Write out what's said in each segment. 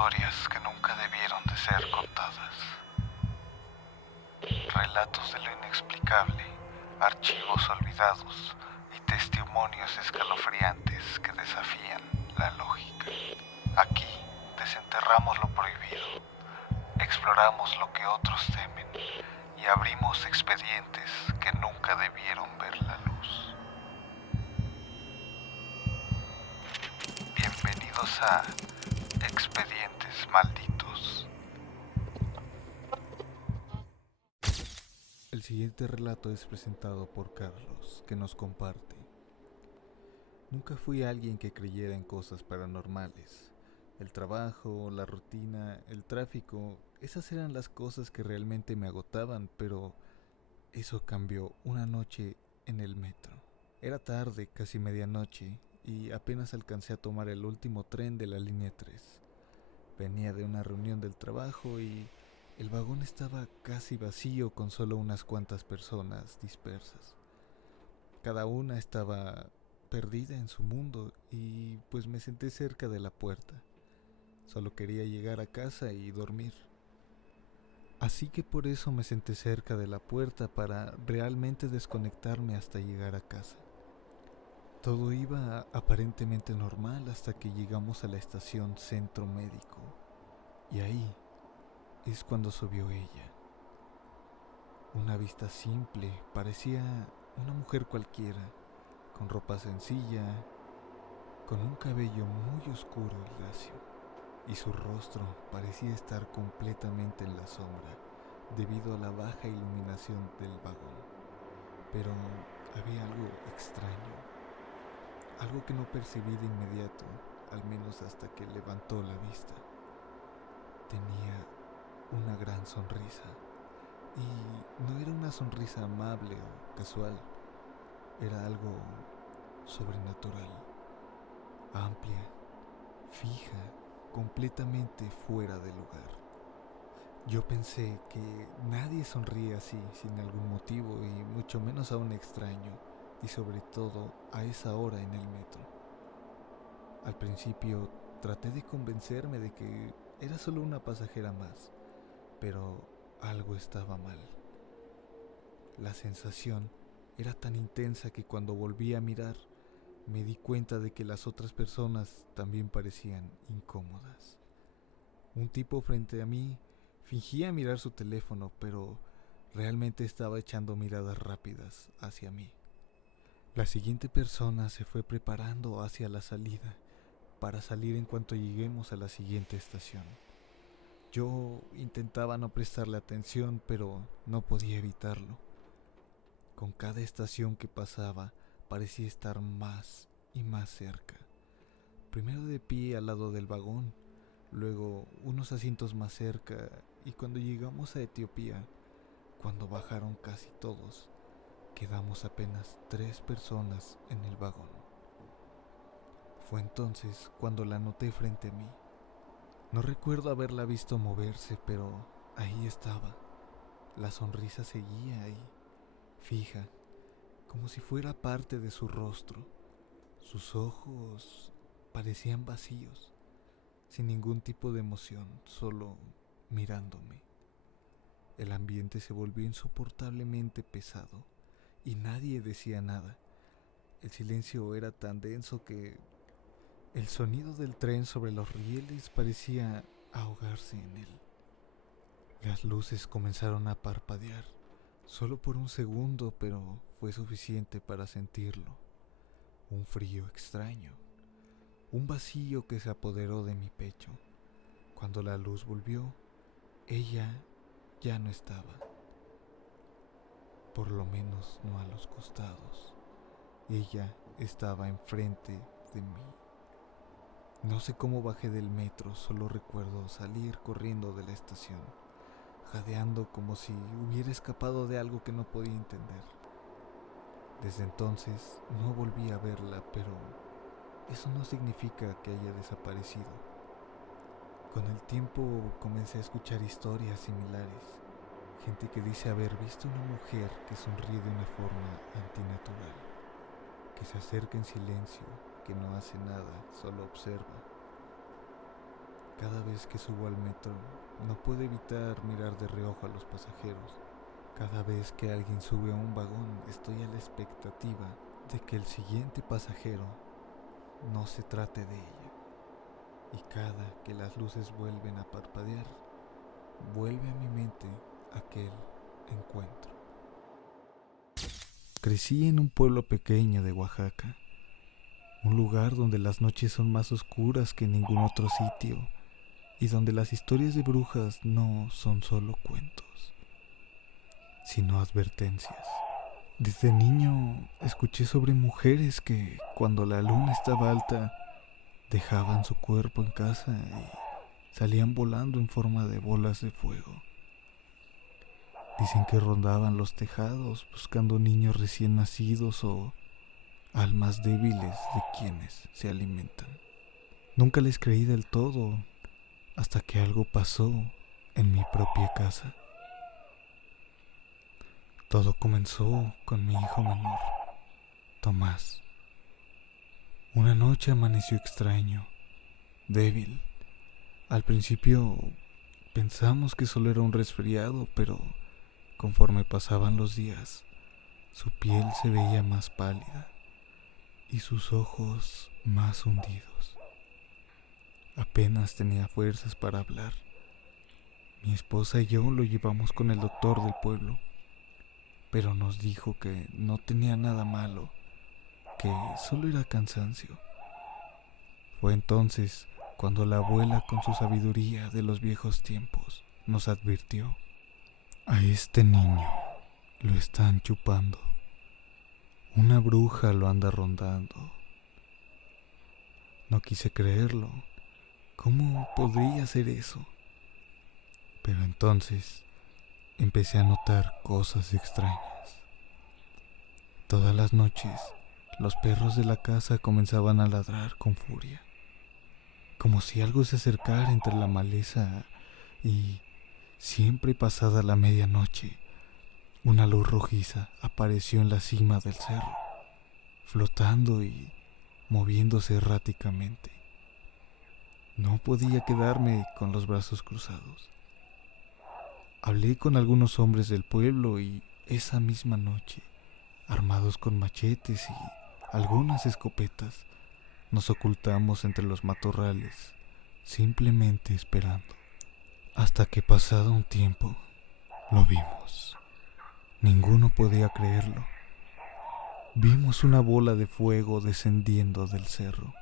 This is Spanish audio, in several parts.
Historias que nunca debieron de ser contadas. Relatos de lo inexplicable, archivos olvidados y testimonios escalofriantes que desafían la lógica. Aquí desenterramos lo prohibido, exploramos lo que otros temen y abrimos expedientes que nunca debieron ver la luz. Bienvenidos a Expedientes Malditos. El siguiente relato es presentado por Carlos, que nos comparte. Nunca fui alguien que creyera en cosas paranormales. El trabajo, la rutina, el tráfico, esas eran las cosas que realmente me agotaban, pero eso cambió una noche en el metro. Era tarde, casi medianoche, y apenas alcancé a tomar el último tren de la línea 3. Venía de una reunión del trabajo y el vagón estaba casi vacío con solo unas cuantas personas dispersas. Cada una estaba perdida en su mundo y pues me senté cerca de la puerta. Solo quería llegar a casa y dormir. Así que por eso me senté cerca de la puerta para realmente desconectarme hasta llegar a casa. Todo iba aparentemente normal hasta que llegamos a la estación Centro Médico. Y ahí es cuando subió ella. Una vista simple, parecía una mujer cualquiera, con ropa sencilla, con un cabello muy oscuro y lacio, y su rostro parecía estar completamente en la sombra debido a la baja iluminación del vagón. Pero había algo extraño, algo que no percibí de inmediato, al menos hasta que levantó la vista. Tenía una gran sonrisa. Y no era una sonrisa amable o casual, era algo sobrenatural, amplia, fija, completamente fuera de lugar. Yo pensé que nadie sonríe así sin algún motivo y mucho menos a un extraño, y sobre todo a esa hora en el metro. Al principio traté de convencerme de que era solo una pasajera más, pero algo estaba mal. La sensación era tan intensa que cuando volví a mirar, me di cuenta de que las otras personas también parecían incómodas. Un tipo frente a mí fingía mirar su teléfono, pero realmente estaba echando miradas rápidas hacia mí. La siguiente persona se fue preparando hacia la salida para salir en cuanto lleguemos a la siguiente estación. Yo intentaba no prestarle atención, pero no podía evitarlo. Con cada estación que pasaba, parecía estar más y más cerca. Primero de pie al lado del vagón, luego unos asientos más cerca, y cuando llegamos a Etiopía, cuando bajaron casi todos, quedamos apenas 3 personas en el vagón. Fue entonces cuando la noté frente a mí. No recuerdo haberla visto moverse, pero ahí estaba. La sonrisa seguía ahí, fija, como si fuera parte de su rostro. Sus ojos parecían vacíos, sin ningún tipo de emoción, solo mirándome. El ambiente se volvió insoportablemente pesado y nadie decía nada. El silencio era tan denso que el sonido del tren sobre los rieles parecía ahogarse en él. Las luces comenzaron a parpadear, solo por un segundo, pero fue suficiente para sentirlo. Un frío extraño, un vacío que se apoderó de mi pecho. Cuando la luz volvió, ella ya no estaba, por lo menos no a los costados. Ella estaba enfrente de mí. No sé cómo bajé del metro, solo recuerdo salir corriendo de la estación, jadeando como si hubiera escapado de algo que no podía entender. Desde entonces no volví a verla, pero eso no significa que haya desaparecido. Con el tiempo comencé a escuchar historias similares. Gente que dice haber visto una mujer que sonríe de una forma antinatural, que se acerca en silencio, que no hace nada, solo observa. Cada vez que subo al metro, no puedo evitar mirar de reojo a los pasajeros. Cada vez que alguien sube a un vagón, estoy a la expectativa de que el siguiente pasajero no se trate de ella. Y cada que las luces vuelven a parpadear, vuelve a mi mente aquel encuentro. Crecí en un pueblo pequeño de Oaxaca, un lugar donde las noches son más oscuras que en ningún otro sitio y donde las historias de brujas no son solo cuentos, sino advertencias. Desde niño escuché sobre mujeres que, cuando la luna estaba alta, dejaban su cuerpo en casa y salían volando en forma de bolas de fuego. Dicen que rondaban los tejados buscando niños recién nacidos o almas débiles de quienes se alimentan. Nunca les creí del todo hasta que algo pasó en mi propia casa. Todo comenzó con mi hijo menor, Tomás. Una noche amaneció extraño, débil. Al principio pensamos que solo era un resfriado, pero conforme pasaban los días, su piel se veía más pálida y sus ojos más hundidos. Apenas tenía fuerzas para hablar. Mi esposa y yo lo llevamos con el doctor del pueblo, pero nos dijo que no tenía nada malo, que solo era cansancio. Fue entonces cuando la abuela, con su sabiduría de los viejos tiempos, nos advirtió: a este niño lo están chupando. Una bruja lo anda rondando. No quise creerlo. ¿Cómo podría ser eso? Pero entonces empecé a notar cosas extrañas. Todas las noches, los perros de la casa comenzaban a ladrar con furia, como si algo se acercara entre la maleza, y siempre pasada la medianoche, una luz rojiza apareció en la cima del cerro, flotando y moviéndose erráticamente. No podía quedarme con los brazos cruzados. Hablé con algunos hombres del pueblo y esa misma noche, armados con machetes y algunas escopetas, nos ocultamos entre los matorrales, simplemente esperando. Hasta que, pasado un tiempo, lo vimos. Ninguno podía creerlo. Vimos una bola de fuego descendiendo del cerro.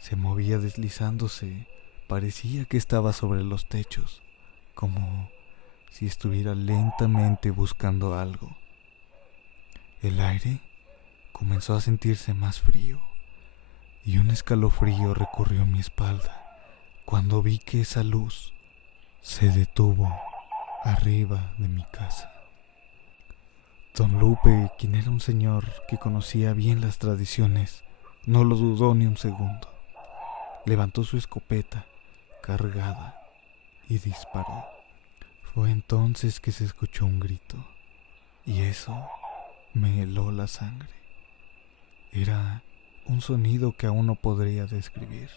Se movía deslizándose, parecía que estaba sobre los techos, como si estuviera lentamente buscando algo. El aire comenzó a sentirse más frío y un escalofrío recorrió mi espalda cuando vi que esa luz se detuvo arriba de mi casa. Don Lupe, quien era un señor que conocía bien las tradiciones, no lo dudó ni un segundo. Levantó su escopeta cargada y disparó. Fue entonces que se escuchó un grito, y eso me heló la sangre. Era un sonido que aún no podría describir,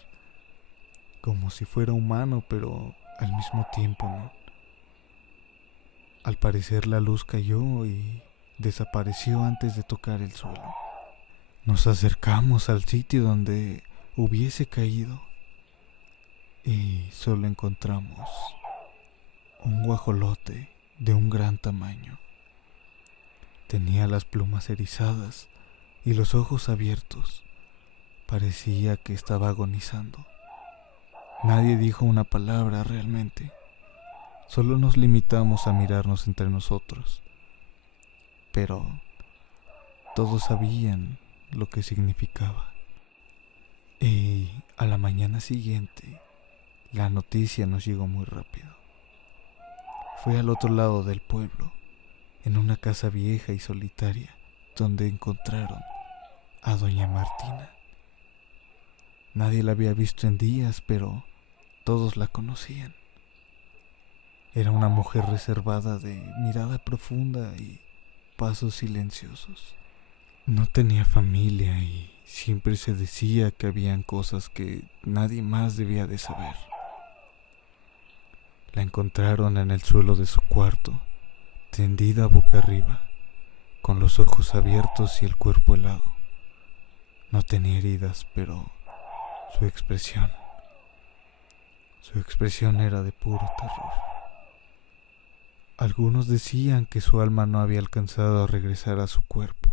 como si fuera humano, pero al mismo tiempo no. Al parecer la luz cayó y desapareció antes de tocar el suelo. Nos acercamos al sitio donde hubiese caído y solo encontramos un guajolote de un gran tamaño. Tenía las plumas erizadas y los ojos abiertos. Parecía que estaba agonizando. Nadie dijo una palabra realmente. Solo nos limitamos a mirarnos entre nosotros. Pero todos sabían lo que significaba. Y a la mañana siguiente, la noticia nos llegó muy rápido. Fue al otro lado del pueblo, en una casa vieja y solitaria, donde encontraron a doña Martina. Nadie la había visto en días, pero todos la conocían. Era una mujer reservada, de mirada profunda y pasos silenciosos. No tenía familia y siempre se decía que habían cosas que nadie más debía de saber. La encontraron en el suelo de su cuarto, tendida boca arriba, con los ojos abiertos y el cuerpo helado. No tenía heridas, pero su expresión era de puro terror. Algunos decían que su alma no había alcanzado a regresar a su cuerpo.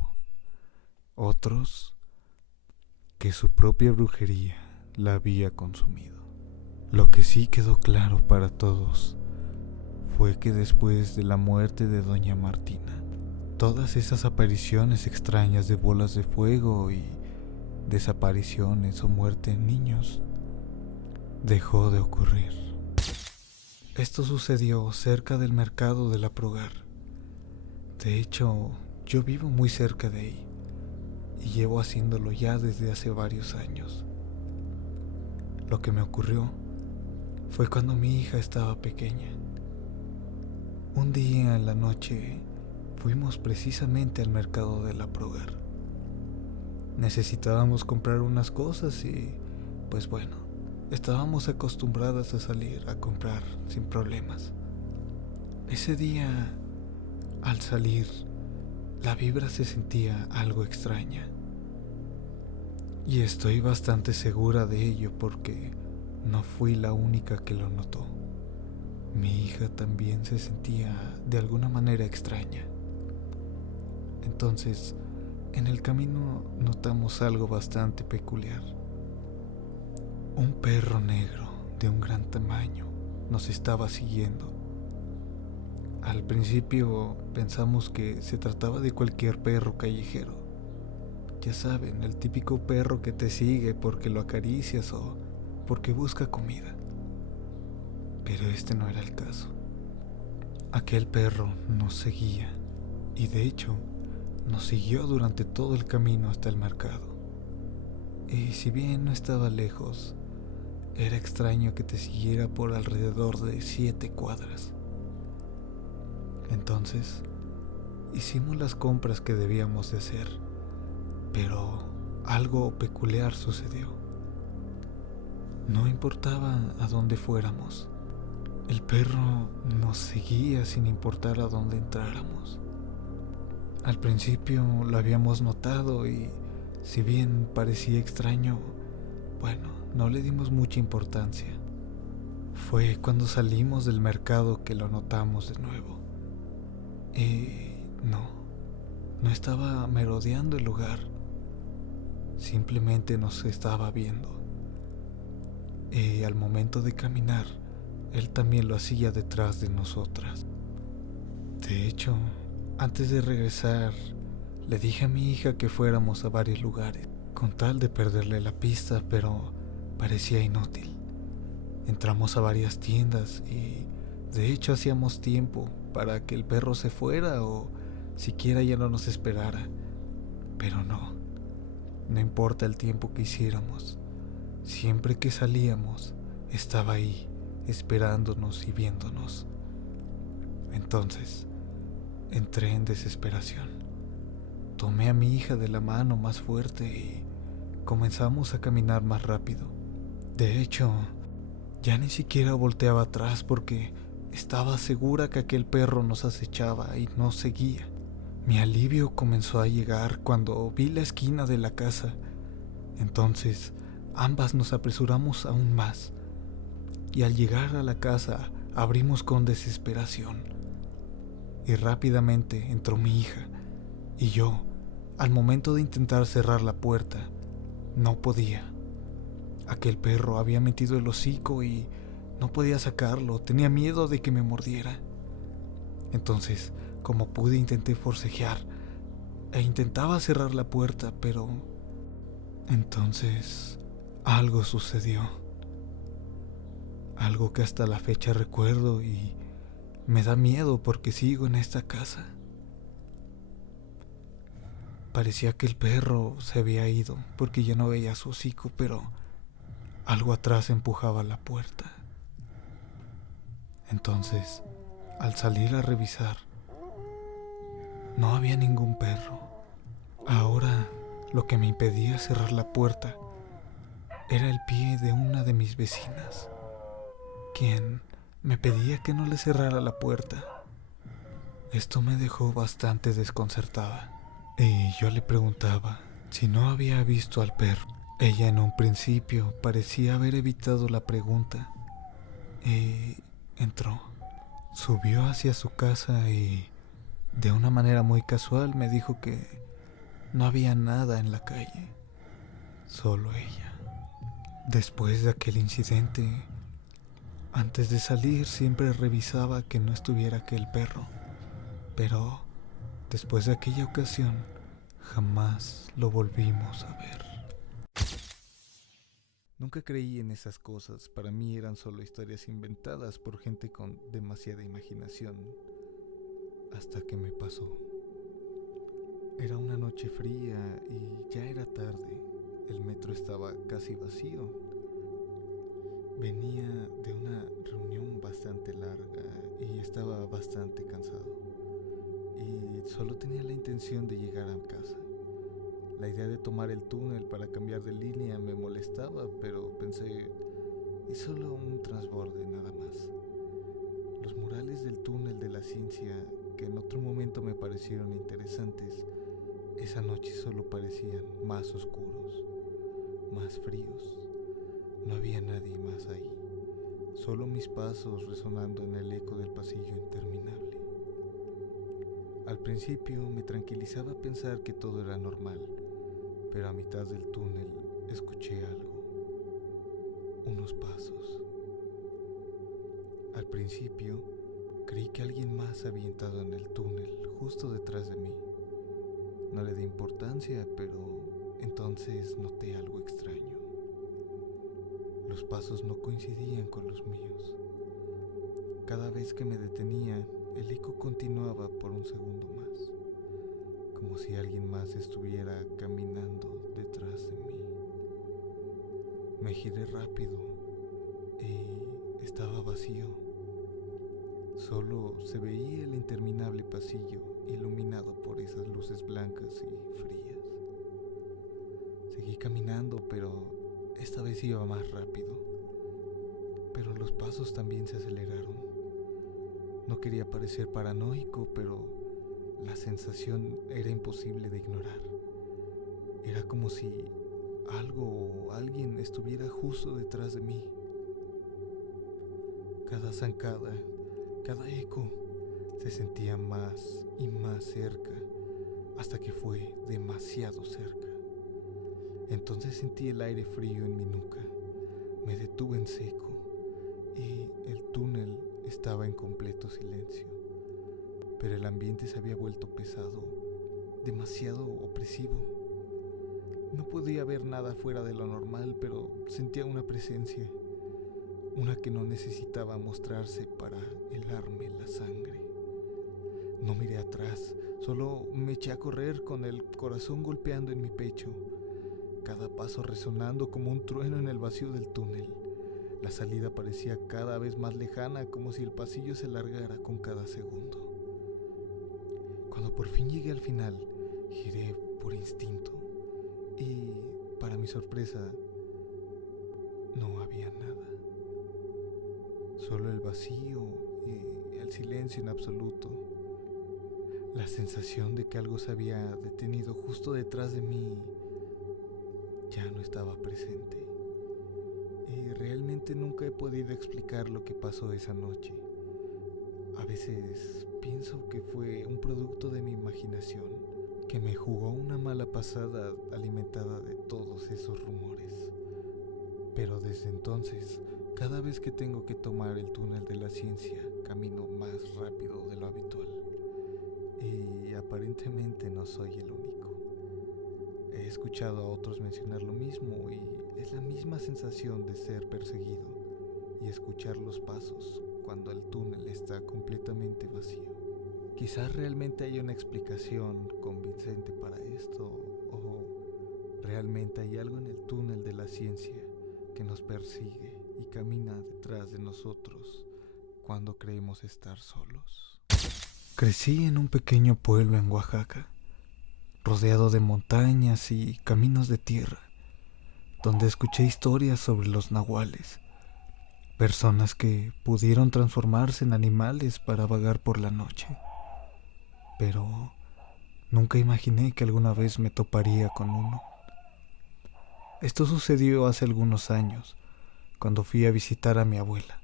Otros, que su propia brujería la había consumido. Lo que sí quedó claro para todos fue que después de la muerte de doña Martina, todas esas apariciones extrañas de bolas de fuego y desapariciones o muerte en niños dejó de ocurrir. Esto sucedió cerca del mercado de la Progar. De hecho, yo vivo muy cerca de ahí y llevo haciéndolo ya desde hace varios años. Lo que me ocurrió fue cuando mi hija estaba pequeña. Un día en la noche fuimos precisamente al mercado de la Progar. Necesitábamos comprar unas cosas y, pues bueno, estábamos acostumbradas a salir a comprar sin problemas. Ese día, al salir, la vibra se sentía algo extraña. Y estoy bastante segura de ello porque no fui la única que lo notó. Mi hija también se sentía de alguna manera extraña. Entonces, en el camino notamos algo bastante peculiar. Un perro negro de un gran tamaño nos estaba siguiendo. Al principio pensamos que se trataba de cualquier perro callejero. Ya saben, el típico perro que te sigue porque lo acaricias o porque busca comida. Pero este no era el caso. Aquel perro nos seguía y de hecho nos siguió durante todo el camino hasta el mercado. Y si bien no estaba lejos, era extraño que te siguiera por alrededor de 7 cuadras. Entonces, hicimos las compras que debíamos de hacer, pero algo peculiar sucedió. No importaba a dónde fuéramos, el perro nos seguía sin importar a dónde entráramos. Al principio lo habíamos notado y, si bien parecía extraño, bueno, no le dimos mucha importancia. Fue cuando salimos del mercado que lo notamos de nuevo. Y no estaba merodeando el lugar. Simplemente nos estaba viendo. Y al momento de caminar, él también lo hacía detrás de nosotras. De hecho, antes de regresar, le dije a mi hija que fuéramos a varios lugares, con tal de perderle la pista, pero parecía inútil. Entramos a varias tiendas y de hecho hacíamos tiempo para que el perro se fuera o siquiera ya no nos esperara. Pero no importa el tiempo que hiciéramos, siempre que salíamos estaba ahí, esperándonos y viéndonos. Entonces, entré en desesperación. Tomé a mi hija de la mano más fuerte y comenzamos a caminar más rápido. De hecho, ya ni siquiera volteaba atrás porque estaba segura que aquel perro nos acechaba y nos seguía. Mi alivio comenzó a llegar cuando vi la esquina de la casa. Entonces, ambas nos apresuramos aún más. Y al llegar a la casa, abrimos con desesperación. Y rápidamente entró mi hija. Y yo, al momento de intentar cerrar la puerta, no podía. Aquel perro había metido el hocico y no podía sacarlo, tenía miedo de que me mordiera. Entonces, como pude, intenté forcejear e intentaba cerrar la puerta, pero entonces algo sucedió. Algo que hasta la fecha recuerdo y me da miedo porque sigo en esta casa. Parecía que el perro se había ido porque ya no veía su hocico, pero algo atrás empujaba la puerta. Entonces, al salir a revisar, no había ningún perro. Ahora Lo que me impedía cerrar la puerta era el pie de una de mis vecinas, quien me pedía que no le cerrara la puerta. Esto me dejó bastante desconcertada y yo le preguntaba si no había visto al perro. Ella en un principio parecía haber evitado la pregunta y entró. Subió hacia su casa y de una manera muy casual me dijo que no había nada en la calle, solo ella. Después de aquel incidente, antes de salir siempre revisaba que no estuviera aquel perro, pero después de aquella ocasión jamás lo volvimos a ver. Nunca creí en esas cosas, para mí eran solo historias inventadas por gente con demasiada imaginación, hasta que me pasó. Era una noche fría y ya era tarde, el metro estaba casi vacío. Venía de una reunión bastante larga y estaba bastante cansado, y solo tenía la intención de llegar a casa. La idea de tomar el túnel para cambiar de línea me molestaba, pero pensé, es solo un transborde nada más. Los murales del túnel de la ciencia, que en otro momento me parecieron interesantes, esa noche solo parecían más oscuros, más fríos. No había nadie más ahí, solo mis pasos resonando en el eco del pasillo interminable. Al principio me tranquilizaba pensar que todo era normal, pero a mitad del túnel escuché algo, unos pasos. Al principio creí que alguien más había entrado en el túnel justo detrás de mí. No le di importancia, pero entonces noté algo extraño. Los pasos no coincidían con los míos. Cada vez que me detenía, el eco continuaba por un segundo más, como si alguien más estuviera caminando detrás de mí. Me giré rápido y estaba vacío. Solo se veía el interminable pasillo iluminado por esas luces blancas y frías. Seguí caminando, pero esta vez iba más rápido. Pero los pasos también se aceleraron. No quería parecer paranoico, pero la sensación era imposible de ignorar. Era como si algo o alguien estuviera justo detrás de mí. Cada zancada, cada eco se sentía más y más cerca, hasta que fue demasiado cerca. Entonces sentí el aire frío en mi nuca. Me detuve en seco y el túnel estaba en completo silencio. Pero el ambiente se había vuelto pesado, demasiado opresivo. No podía ver nada fuera de lo normal, pero sentía una presencia, una que no necesitaba mostrarse para helarme la sangre. No miré atrás, solo me eché a correr con el corazón golpeando en mi pecho, cada paso resonando como un trueno en el vacío del túnel. La salida parecía cada vez más lejana, como si el pasillo se alargara con cada segundo. Cuando por fin llegué al final, giré por instinto y, para mi sorpresa, no había nada. Solo el vacío y el silencio en absoluto. La sensación de que algo se había detenido justo detrás de mí ya no estaba presente. Y realmente nunca he podido explicar lo que pasó esa noche. A veces pienso que fue un producto de mi imaginación, que me jugó una mala pasada alimentada de todos esos rumores. Pero desde entonces, cada vez que tengo que tomar el túnel de la ciencia, camino más rápido de lo habitual. Y aparentemente no soy el único. He escuchado a otros mencionar lo mismo y es la misma sensación de ser perseguido y escuchar los pasos cuando el túnel está completamente vacío. Quizás realmente haya una explicación convincente para esto, o realmente hay algo en el túnel de la ciencia que nos persigue y camina detrás de nosotros cuando creemos estar solos. Crecí en un pequeño pueblo en Oaxaca. rodeado de montañas y caminos de tierra, donde escuché historias sobre los nahuales, personas que pudieron transformarse en animales para vagar por la noche. Pero nunca imaginé que alguna vez me toparía con uno. Esto sucedió hace algunos años, cuando fui a visitar a mi abuela.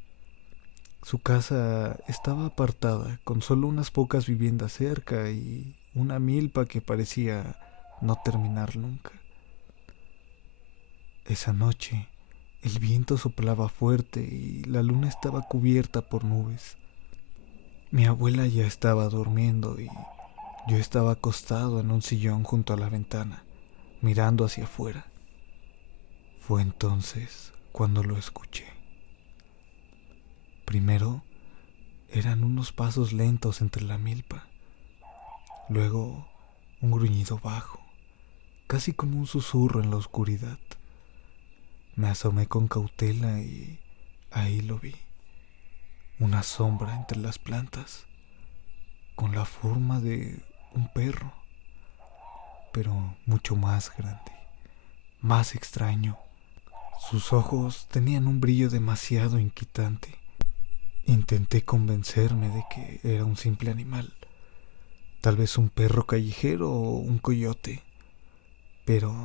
Su casa estaba apartada, con solo unas pocas viviendas cerca y una milpa que parecía no terminar nunca. Esa noche, el viento soplaba fuerte y la luna estaba cubierta por nubes. Mi abuela ya estaba durmiendo y yo estaba acostado en un sillón junto a la ventana, mirando hacia afuera. Fue entonces cuando lo escuché. Primero eran unos pasos lentos entre la milpa, luego un gruñido bajo, casi como un susurro en la oscuridad. Me asomé con cautela y ahí lo vi, una sombra entre las plantas, con la forma de un perro, pero mucho más grande, más extraño. Sus ojos tenían un brillo demasiado inquietante. Intenté convencerme de que era un simple animal, tal vez un perro callejero o un coyote, pero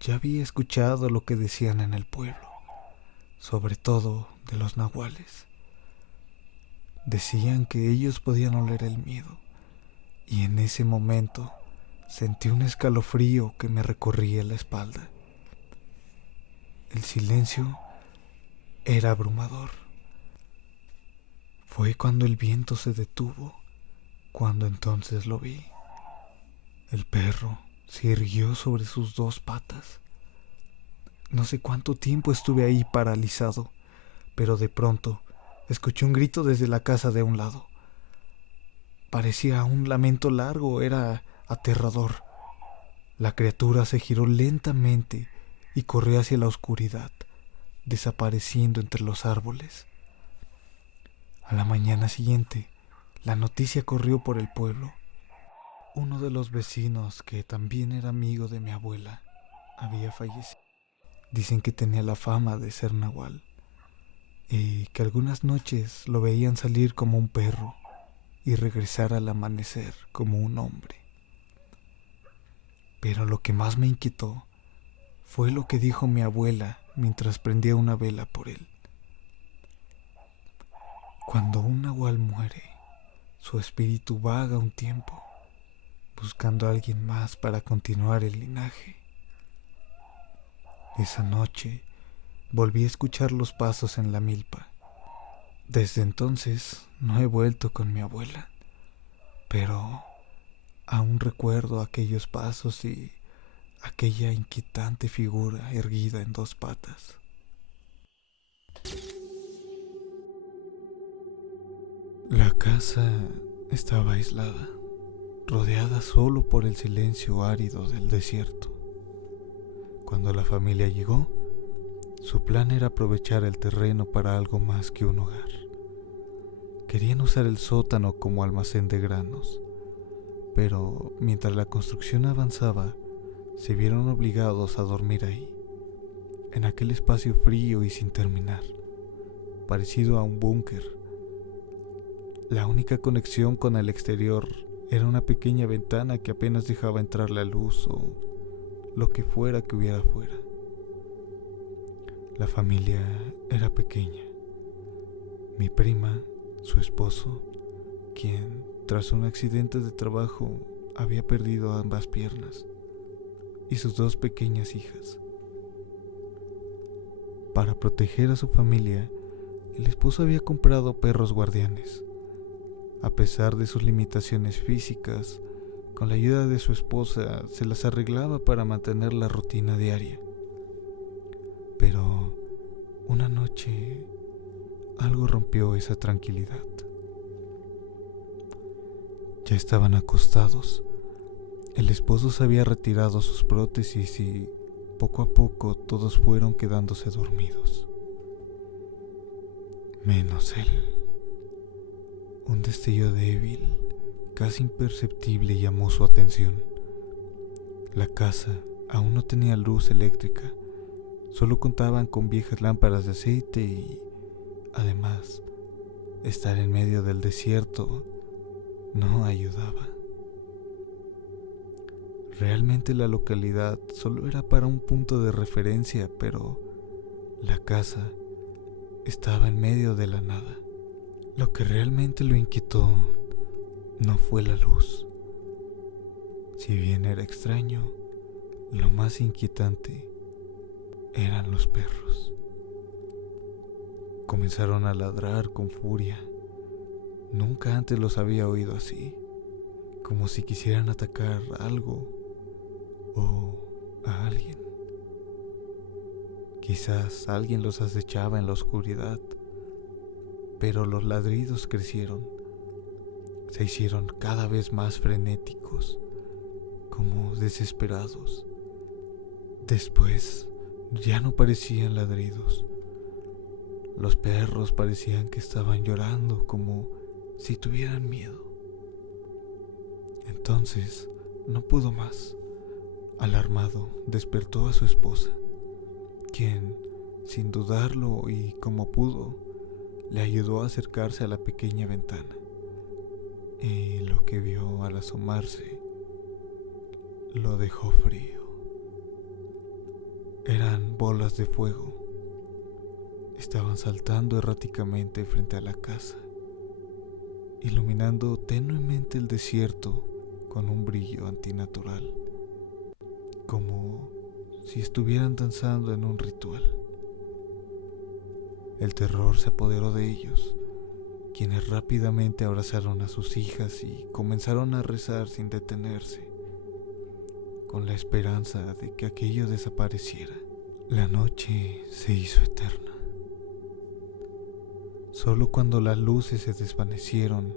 ya había escuchado lo que decían en el pueblo, sobre todo de los nahuales. Decían que ellos podían oler el miedo, y en ese momento sentí un escalofrío que me recorría la espalda. El silencio era abrumador. Fue cuando el viento se detuvo, cuando entonces lo vi. El perro se irguió sobre sus dos patas. No sé cuánto tiempo estuve ahí paralizado, pero de pronto escuché un grito desde la casa de un lado. Parecía un lamento largo, era aterrador. La criatura se giró lentamente y corrió hacia la oscuridad, desapareciendo entre los árboles. A la mañana siguiente, la noticia corrió por el pueblo. Uno de los vecinos, que también era amigo de mi abuela, había fallecido. Dicen que tenía la fama de ser nahual y que algunas noches lo veían salir como un perro y regresar al amanecer como un hombre. Pero lo que más me inquietó fue lo que dijo mi abuela mientras prendía una vela por él. Cuando un nahual muere, su espíritu vaga un tiempo, buscando a alguien más para continuar el linaje. Esa noche volví a escuchar los pasos en la milpa. Desde entonces no he vuelto con mi abuela, pero aún recuerdo aquellos pasos y aquella inquietante figura erguida en dos patas. La casa estaba aislada, rodeada solo por el silencio árido del desierto. Cuando la familia llegó, su plan era aprovechar el terreno para algo más que un hogar. Querían usar el sótano como almacén de granos, pero mientras la construcción avanzaba, se vieron obligados a dormir ahí, en aquel espacio frío y sin terminar, parecido a un búnker. La única conexión con el exterior era una pequeña ventana que apenas dejaba entrar la luz o lo que fuera que hubiera afuera. La familia era pequeña. Mi prima, su esposo, quien tras un accidente de trabajo había perdido ambas piernas, y sus dos pequeñas hijas. Para proteger a su familia, el esposo había comprado perros guardianes. A pesar de sus limitaciones físicas, con la ayuda de su esposa se las arreglaba para mantener la rutina diaria. Pero una noche algo rompió esa tranquilidad. Ya estaban acostados. El esposo se había retirado sus prótesis y poco a poco todos fueron quedándose dormidos. Menos él. Un destello débil, casi imperceptible, llamó su atención. La casa aún no tenía luz eléctrica, solo contaban con viejas lámparas de aceite y, además, estar en medio del desierto no ayudaba. Realmente la localidad solo era para un punto de referencia, pero la casa estaba en medio de la nada. Lo que realmente lo inquietó no fue la luz. Si bien era extraño, lo más inquietante eran los perros. Comenzaron a ladrar con furia. Nunca antes los había oído así, como si quisieran atacar algo o a alguien. Quizás alguien los acechaba en la oscuridad, pero los ladridos crecieron, se hicieron cada vez más frenéticos, como desesperados. Después ya no parecían ladridos. Los perros parecían que estaban llorando, como si tuvieran miedo. Entonces no pudo más. Alarmado, despertó a su esposa, quien, sin dudarlo y como pudo, le ayudó a acercarse a la pequeña ventana. Y lo que vio al asomarse lo dejó frío. Eran bolas de fuego. Estaban saltando erráticamente frente a la casa, iluminando tenuemente el desierto con un brillo antinatural, como si estuvieran danzando en un ritual. El terror se apoderó de ellos, quienes rápidamente abrazaron a sus hijas y comenzaron a rezar sin detenerse, con la esperanza de que aquello desapareciera. La noche se hizo eterna. Solo cuando las luces se desvanecieron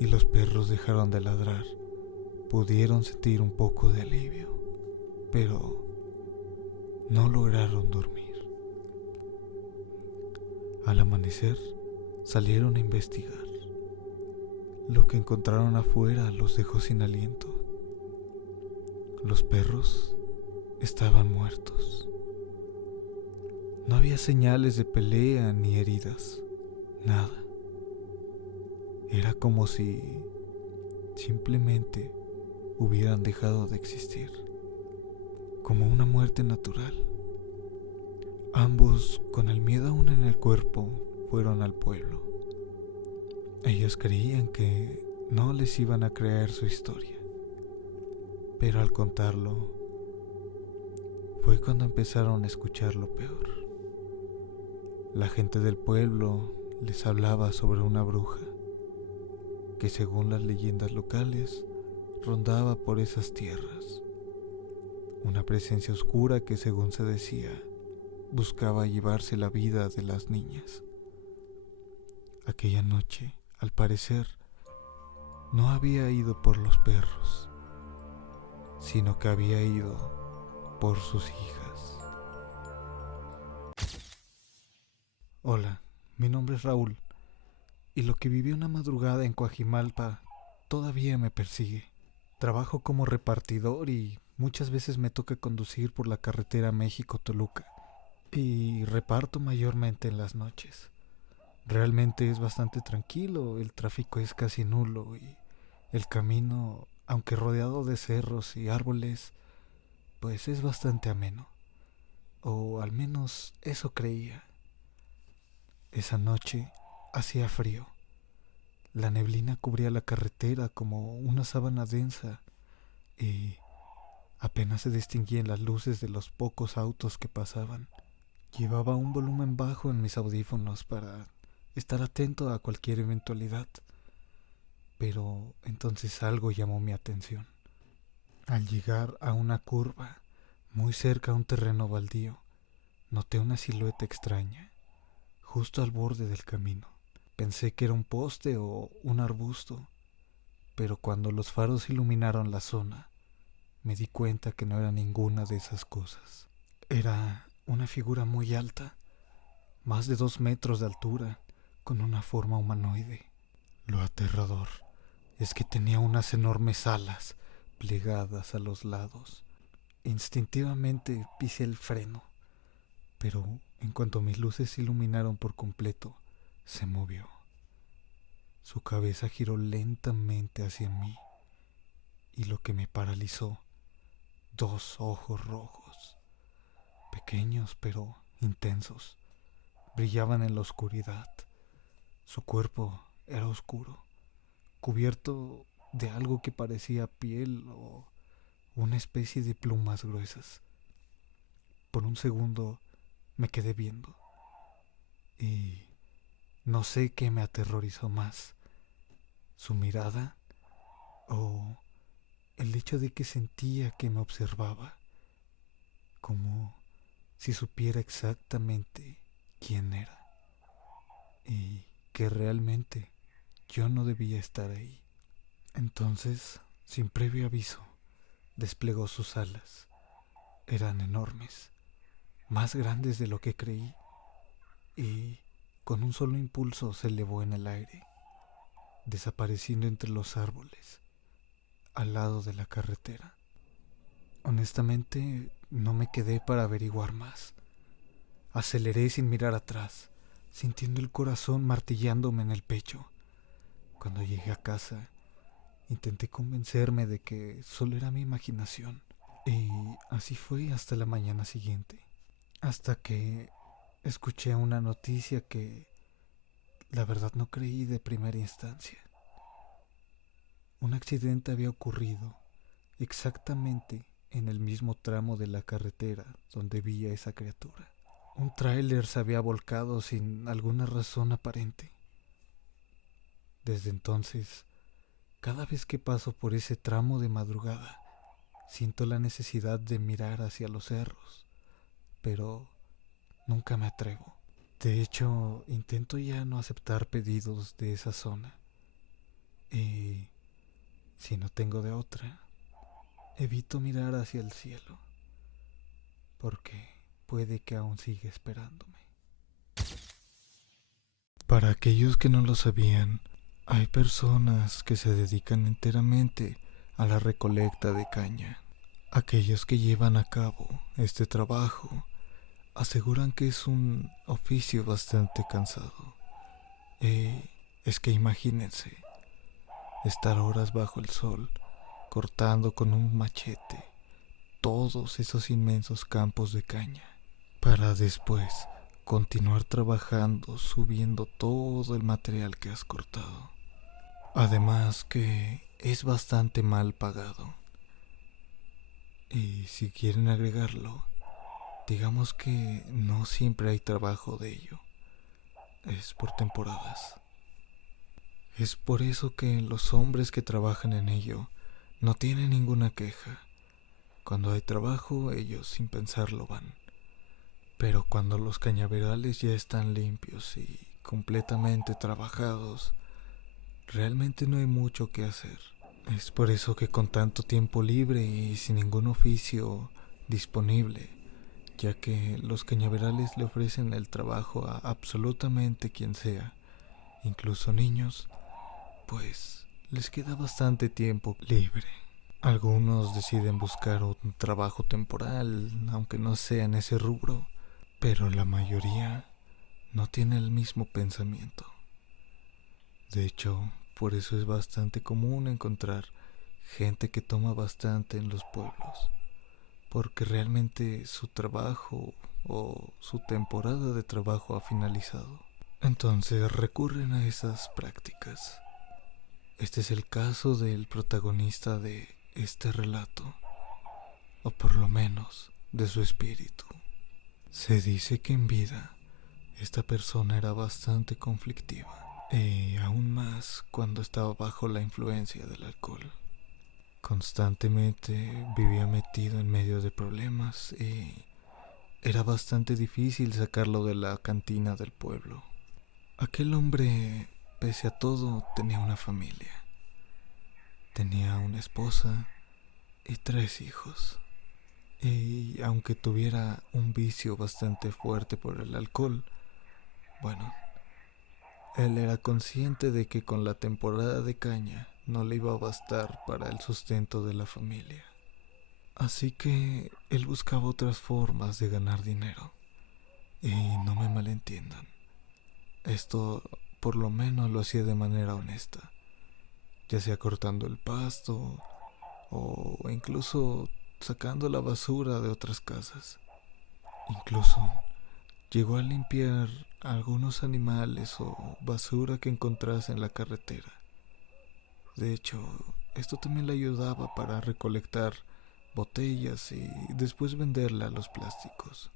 y los perros dejaron de ladrar, pudieron sentir un poco de alivio, pero no lograron dormir. Al amanecer, salieron a investigar. Lo que encontraron afuera los dejó sin aliento. Los perros estaban muertos. No había señales de pelea ni heridas, nada. Era como si simplemente hubieran dejado de existir, como una muerte natural. Ambos, con el miedo aún en el cuerpo, fueron al pueblo. Ellos creían que no les iban a creer su historia, pero al contarlo, fue cuando empezaron a escuchar lo peor. La gente del pueblo les hablaba sobre una bruja que, según las leyendas locales, rondaba por esas tierras. Una presencia oscura que, según se decía, buscaba llevarse la vida de las niñas. Aquella noche, al parecer, no había ido por los perros, sino que había ido por sus hijas. Hola, mi nombre es Raúl, y lo que viví una madrugada en Coajimalpa todavía me persigue. Trabajo como repartidor y muchas veces me toca conducir por la carretera México-Toluca, y reparto mayormente en las noches. Realmente es bastante tranquilo, el tráfico es casi nulo y el camino, aunque rodeado de cerros y árboles, pues es bastante ameno. O al menos eso creía. Esa noche hacía frío. La neblina cubría la carretera como una sábana densa y apenas se distinguían las luces de los pocos autos que pasaban. Llevaba un volumen bajo en mis audífonos para estar atento a cualquier eventualidad, pero entonces algo llamó mi atención. Al llegar a una curva, muy cerca a un terreno baldío, noté una silueta extraña, justo al borde del camino. Pensé que era un poste o un arbusto, pero cuando los faros iluminaron la zona, me di cuenta que no era ninguna de esas cosas. Era una figura muy alta, más de 2 metros de altura, con una forma humanoide. Lo aterrador es que tenía unas enormes alas plegadas a los lados, Instintivamente pisé el freno, pero en cuanto mis luces se iluminaron por completo, se movió. Su cabeza giró lentamente hacia mí y lo que me paralizó, dos ojos rojos, pequeños pero intensos, brillaban en la oscuridad. Su cuerpo era oscuro, cubierto de algo que parecía piel o una especie de plumas gruesas. Por un segundo me quedé viendo y no sé qué me aterrorizó más, su mirada o el hecho de que sentía que me observaba, como si supiera exactamente quién era y que realmente yo no debía estar ahí. Entonces, sin previo aviso, desplegó sus alas. Eran enormes, más grandes de lo que creí, y con un solo impulso se elevó en el aire, desapareciendo entre los árboles, al lado de la carretera. Honestamente, no me quedé para averiguar más. Aceleré sin mirar atrás, sintiendo el corazón martillándome en el pecho. Cuando llegué a casa, intenté convencerme de que solo era mi imaginación. Y así fue hasta la mañana siguiente, hasta que escuché una noticia que la verdad no creí de primera instancia. Un accidente había ocurrido exactamente en el mismo tramo de la carretera donde vi a esa criatura. Un tráiler se había volcado sin alguna razón aparente. Desde entonces, cada vez que paso por ese tramo de madrugada, siento la necesidad de mirar hacia los cerros, pero nunca me atrevo. De hecho, intento ya no aceptar pedidos de esa zona. Y si no tengo de otra, evito mirar hacia el cielo, porque puede que aún siga esperándome. Para aquellos que no lo sabían, hay personas que se dedican enteramente a la recolecta de caña. Aquellos que llevan a cabo este trabajo aseguran que es un oficio bastante cansado. Es que imagínense, estar horas bajo el sol, cortando con un machete todos esos inmensos campos de caña, para después continuar trabajando subiendo todo el material que has cortado. Además que es bastante mal pagado. Y si quieren agregarlo, digamos que no siempre hay trabajo de ello. Es por temporadas. Es por eso que los hombres que trabajan en ello no tienen ninguna queja. Cuando hay trabajo, ellos sin pensarlo van. Pero cuando los cañaverales ya están limpios y completamente trabajados, realmente no hay mucho que hacer. Es por eso que con tanto tiempo libre y sin ningún oficio disponible, ya que los cañaverales le ofrecen el trabajo a absolutamente quien sea, incluso niños, pues les queda bastante tiempo libre. Algunos deciden buscar un trabajo temporal, aunque no sea en ese rubro, pero la mayoría no tiene el mismo pensamiento. De hecho, por eso es bastante común encontrar gente que toma bastante en los pueblos, porque realmente su trabajo o su temporada de trabajo ha finalizado. Entonces recurren a esas prácticas. Este es el caso del protagonista de este relato, o por lo menos de su espíritu. Se dice que en vida esta persona era bastante conflictiva, y aún más cuando estaba bajo la influencia del alcohol. Constantemente vivía metido en medio de problemas y era bastante difícil sacarlo de la cantina del pueblo. Aquel hombre, pese a todo, tenía una familia. Tenía una esposa y 3 hijos. Y aunque tuviera un vicio bastante fuerte por el alcohol, bueno, él era consciente de que con la temporada de caña no le iba a bastar para el sustento de la familia. Así que él buscaba otras formas de ganar dinero. Y no me malentiendan, esto por lo menos lo hacía de manera honesta, ya sea cortando el pasto o incluso sacando la basura de otras casas. Incluso llegó a limpiar algunos animales o basura que encontrase en la carretera. De hecho, esto también le ayudaba para recolectar botellas y después venderla a los plásticos.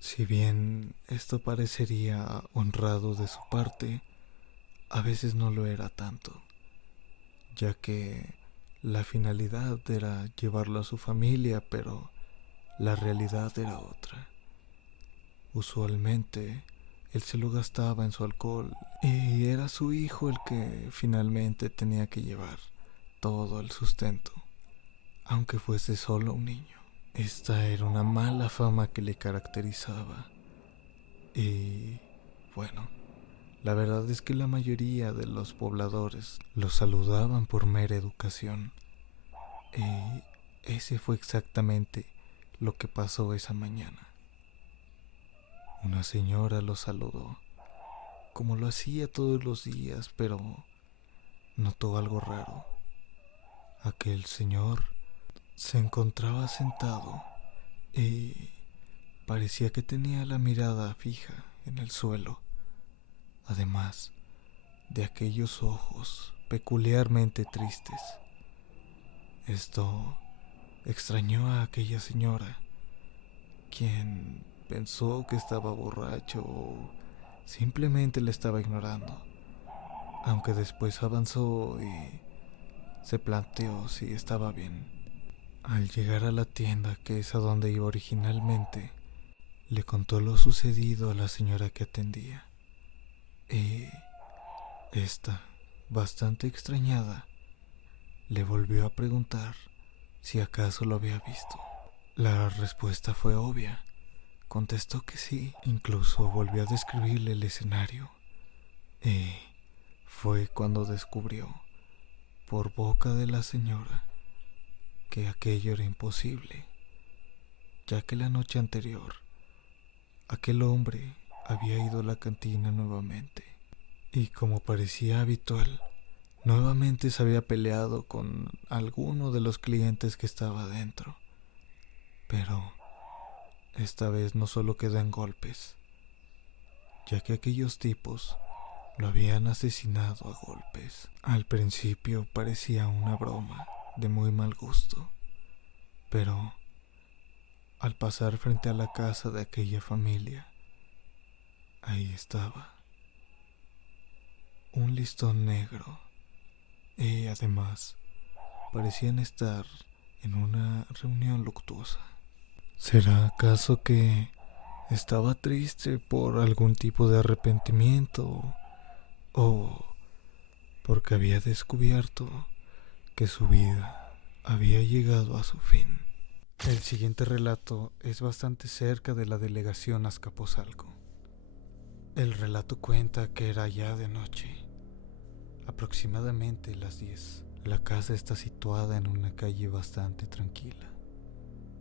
Si bien esto parecería honrado de su parte, a veces no lo era tanto, ya que la finalidad era llevarlo a su familia, pero la realidad era otra. Usualmente, él se lo gastaba en su alcohol y era su hijo el que finalmente tenía que llevar todo el sustento, aunque fuese solo un niño. Esta era una mala fama que le caracterizaba. Y bueno, la verdad es que la mayoría de los pobladores lo saludaban por mera educación. Y ese fue exactamente lo que pasó esa mañana. Una señora lo saludó, como lo hacía todos los días, pero notó algo raro. Aquel señor se encontraba sentado y parecía que tenía la mirada fija en el suelo, además de aquellos ojos peculiarmente tristes. Esto extrañó a aquella señora, quien pensó que estaba borracho o simplemente le estaba ignorando, aunque después avanzó y se planteó si estaba bien. Al llegar a la tienda, que es a donde iba originalmente, le contó lo sucedido a la señora que atendía. Y esta, bastante extrañada, le volvió a preguntar si acaso lo había visto. La respuesta fue obvia. Contestó que sí. Incluso volvió a describirle el escenario. Y fue cuando descubrió, por boca de la señora, que aquello era imposible, ya que la noche anterior aquel hombre había ido a la cantina nuevamente y, como parecía habitual, nuevamente se había peleado con alguno de los clientes que estaba dentro. Pero esta vez no solo quedó en golpes, ya que aquellos tipos lo habían asesinado a golpes. Al principio parecía una broma de muy mal gusto, pero al pasar frente a la casa de aquella familia, ahí estaba, un listón negro, y además parecían estar en una reunión luctuosa. ¿Será acaso que estaba triste por algún tipo de arrepentimiento o porque había descubierto que su vida había llegado a su fin? El siguiente relato es bastante cerca de la delegación Azcapotzalco. El relato cuenta que era ya de noche, aproximadamente las 10. La casa está situada en una calle bastante tranquila,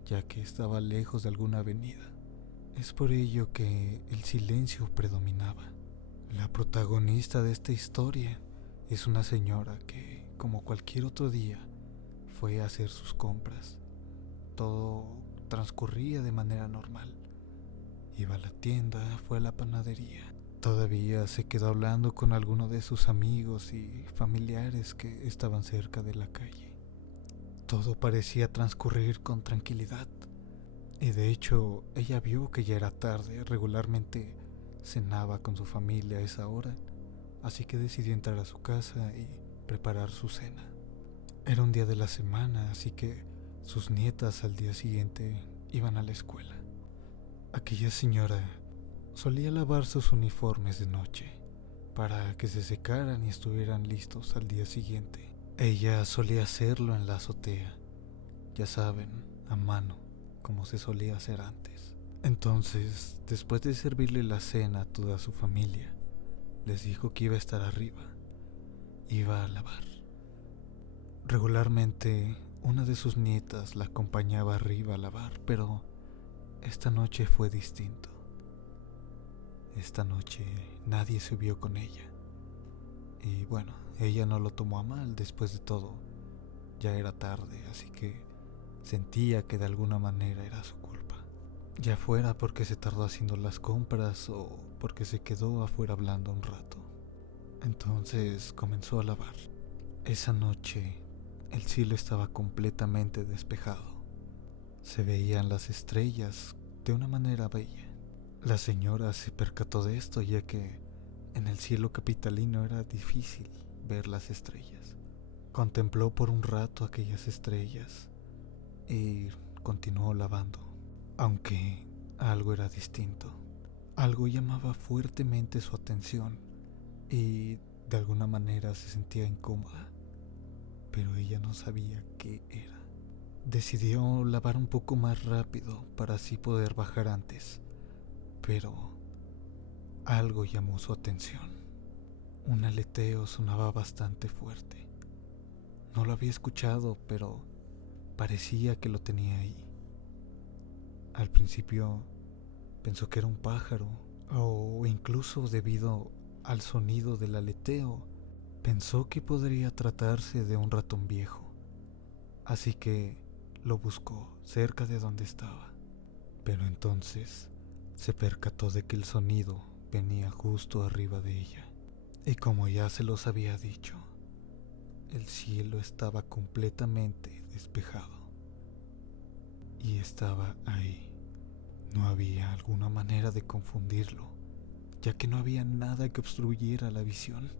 ya que estaba lejos de alguna avenida. Es por ello que el silencio predominaba. La protagonista de esta historia es una señora que, como cualquier otro día, fue a hacer sus compras. Todo transcurría de manera normal. Iba a la tienda, fue a la panadería. Todavía se quedó hablando con alguno de sus amigos y familiares que estaban cerca de la calle. Todo parecía transcurrir con tranquilidad. Y de hecho, ella vio que ya era tarde. Regularmente cenaba con su familia a esa hora, así que decidió entrar a su casa y preparar su cena. Era un día de la semana, así que sus nietas al día siguiente iban a la escuela. Aquella señora solía lavar sus uniformes de noche para que se secaran y estuvieran listos al día siguiente. Ella solía hacerlo en la azotea, ya saben, a mano, como se solía hacer antes. Entonces, después de servirle la cena a toda su familia, les dijo que iba a estar arriba, iba a lavar. Regularmente Una de sus nietas la acompañaba arriba a lavar, pero esta noche fue distinto. Esta noche nadie subió con ella. Y bueno, ella no lo tomó a mal. Después de todo, ya era tarde, así que sentía que de alguna manera era su culpa. Ya fuera porque se tardó haciendo las compras o porque se quedó afuera hablando un rato. Entonces comenzó a lavar. Esa noche el cielo estaba completamente despejado. Se veían las estrellas de una manera bella. La señora se percató de esto, ya que en el cielo capitalino era difícil ver las estrellas. Contempló por un rato aquellas estrellas y continuó lavando. Aunque algo era distinto. Algo llamaba fuertemente su atención y de alguna manera se sentía incómoda, pero ella no sabía qué era. Decidió lavar un poco más rápido para así poder bajar antes, pero algo llamó su atención. Un aleteo sonaba bastante fuerte. No lo había escuchado, pero parecía que lo tenía ahí. Al principio pensó que era un pájaro, o incluso debido al sonido del aleteo, pensó que podría tratarse de un ratón viejo. Así que lo buscó cerca de donde estaba. Pero entonces se percató de que el sonido venía justo arriba de ella. Y como ya se los había dicho, el cielo estaba completamente despejado. Y estaba ahí. No había alguna manera de confundirlo, ya que no había nada que obstruyera la visión.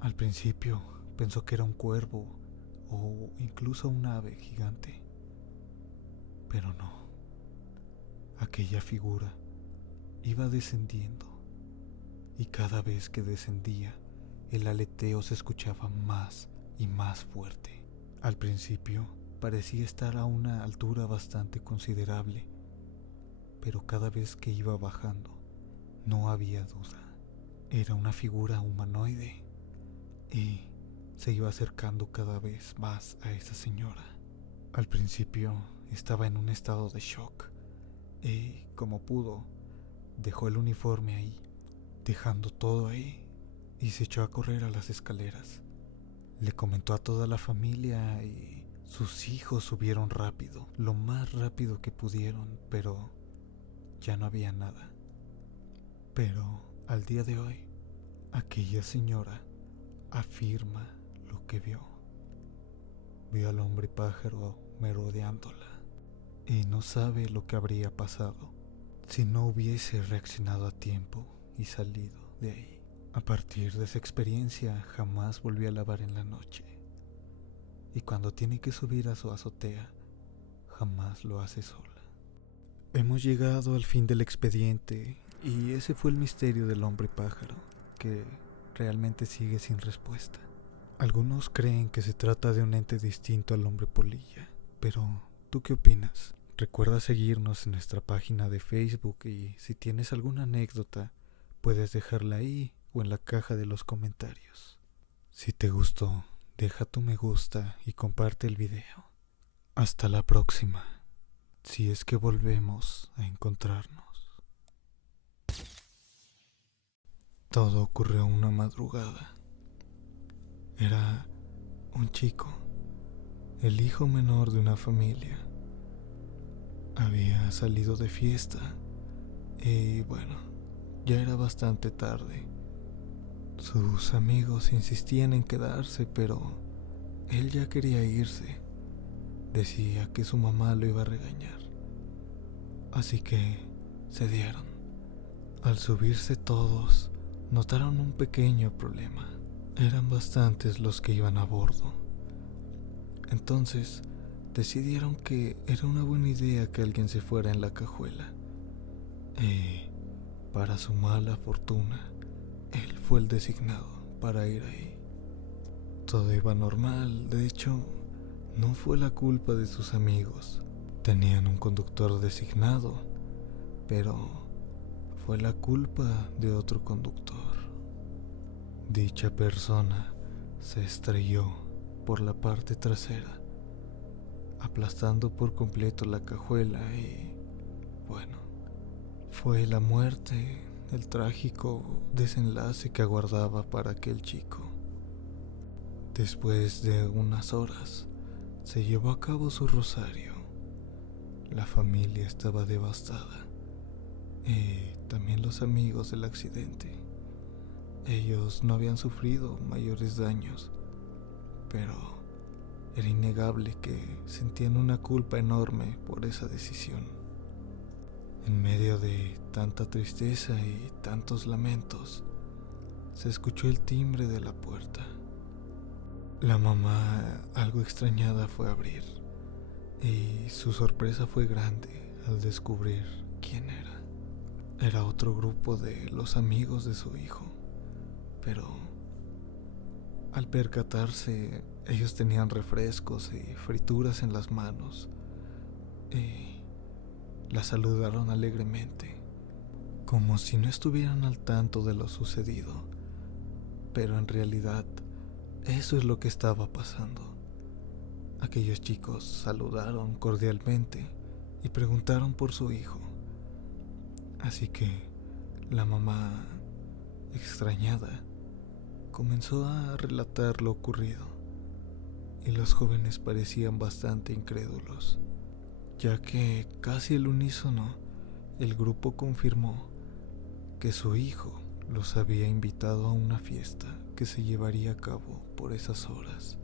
Al principio pensó que era un cuervo o incluso un ave gigante, pero no. Aquella figura iba descendiendo y cada vez que descendía el aleteo se escuchaba más y más fuerte. Al principio parecía estar a una altura bastante considerable, pero cada vez que iba bajando no había duda. Era una figura humanoide y se iba acercando cada vez más a esa señora. Al principio estaba en un estado de shock y, como pudo, dejó el uniforme ahí, dejando todo ahí, y se echó a correr a las escaleras. Le comentó a toda la familia y sus hijos subieron rápido, lo más rápido que pudieron, pero ya no había nada. Pero al día de hoy, aquella señora afirma lo que vio. Vio al hombre pájaro merodeándola y no sabe lo que habría pasado si no hubiese reaccionado a tiempo y salido de ahí. A partir de esa experiencia jamás volvió a lavar en la noche, y cuando tiene que subir a su azotea jamás lo hace sola. Hemos llegado al fin del expediente y ese fue el misterio del hombre pájaro, que realmente sigue sin respuesta. Algunos creen que se trata de un ente distinto al hombre polilla, pero ¿tú qué opinas? Recuerda seguirnos en nuestra página de Facebook y si tienes alguna anécdota puedes dejarla ahí o en la caja de los comentarios. Si te gustó, deja tu me gusta y comparte el video. Hasta la próxima, si es que volvemos a encontrarnos. Todo ocurrió una madrugada. Era un chico, el hijo menor de una familia. Había salido de fiesta y bueno, ya era bastante tarde. Sus amigos insistían en quedarse, pero él ya quería irse. Decía que su mamá lo iba a regañar. Así que cedieron. Al subirse todos, notaron un pequeño problema. Eran bastantes los que iban a bordo. Entonces decidieron que era una buena idea que alguien se fuera en la cajuela. Y para su mala fortuna, él fue el designado para ir ahí. Todo iba normal, de hecho, no fue la culpa de sus amigos. Tenían un conductor designado, pero fue la culpa de otro conductor. Dicha persona se estrelló por la parte trasera aplastando por completo la cajuela y, bueno, fue la muerte, el trágico desenlace que aguardaba para aquel chico. Después de unas horas, se llevó a cabo su rosario. La familia estaba devastada y también los amigos del accidente. Ellos no habían sufrido mayores daños, pero era innegable que sentían una culpa enorme por esa decisión. En medio de tanta tristeza y tantos lamentos, se escuchó el timbre de la puerta. La mamá, algo extrañada, fue a abrir y su sorpresa fue grande al descubrir quién era. Era otro grupo de los amigos de su hijo, pero al percatarse, ellos tenían refrescos y frituras en las manos y la saludaron alegremente, como si no estuvieran al tanto de lo sucedido, pero en realidad eso es lo que estaba pasando. Aquellos chicos saludaron cordialmente y preguntaron por su hijo. Así que la mamá, extrañada, comenzó a relatar lo ocurrido y los jóvenes parecían bastante incrédulos, ya que casi al unísono el grupo confirmó que su hijo los había invitado a una fiesta que se llevaría a cabo por esas horas.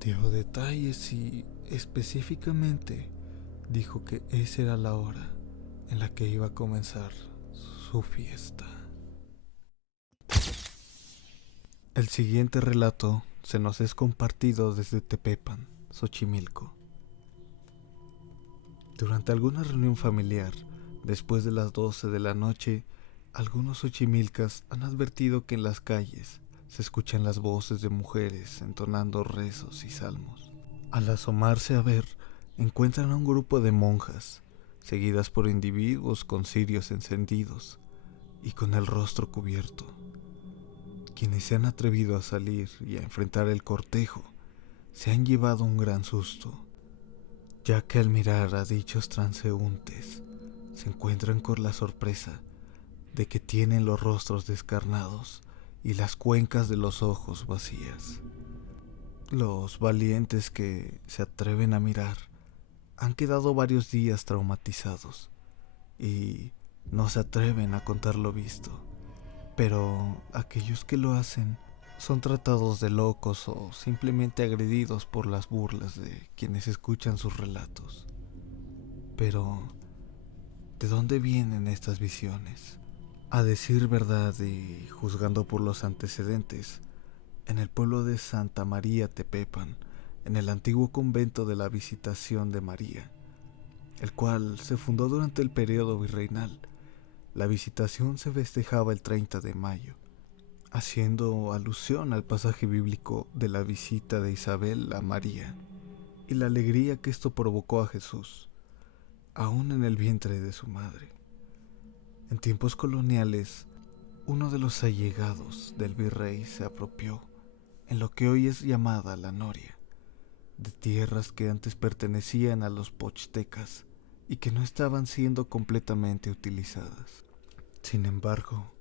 Dio detalles y específicamente dijo que esa era la hora en la que iba a comenzar su fiesta. El siguiente relato se nos es compartido desde Tepepan, Xochimilco. Durante alguna reunión familiar, después de las 12 de la noche, algunos xochimilcas han advertido que en las calles se escuchan las voces de mujeres entonando rezos y salmos. Al asomarse a ver, encuentran a un grupo de monjas, seguidas por individuos con cirios encendidos y con el rostro cubierto. Quienes se han atrevido a salir y a enfrentar el cortejo se han llevado un gran susto, ya que al mirar a dichos transeúntes se encuentran con la sorpresa de que tienen los rostros descarnados y las cuencas de los ojos vacías. Los valientes que se atreven a mirar han quedado varios días traumatizados y no se atreven a contar lo visto, pero aquellos que lo hacen son tratados de locos o simplemente agredidos por las burlas de quienes escuchan sus relatos. Pero, ¿de dónde vienen estas visiones? A decir verdad y juzgando por los antecedentes, en el pueblo de Santa María Tepepan, en el antiguo convento de la Visitación de María, el cual se fundó durante el periodo virreinal, la visitación se festejaba el 30 de mayo, haciendo alusión al pasaje bíblico de la visita de Isabel a María y la alegría que esto provocó a Jesús, aún en el vientre de su madre. En tiempos coloniales, uno de los allegados del virrey se apropió, en lo que hoy es llamada la Noria, de tierras que antes pertenecían a los pochtecas y que no estaban siendo completamente utilizadas. Sin embargo,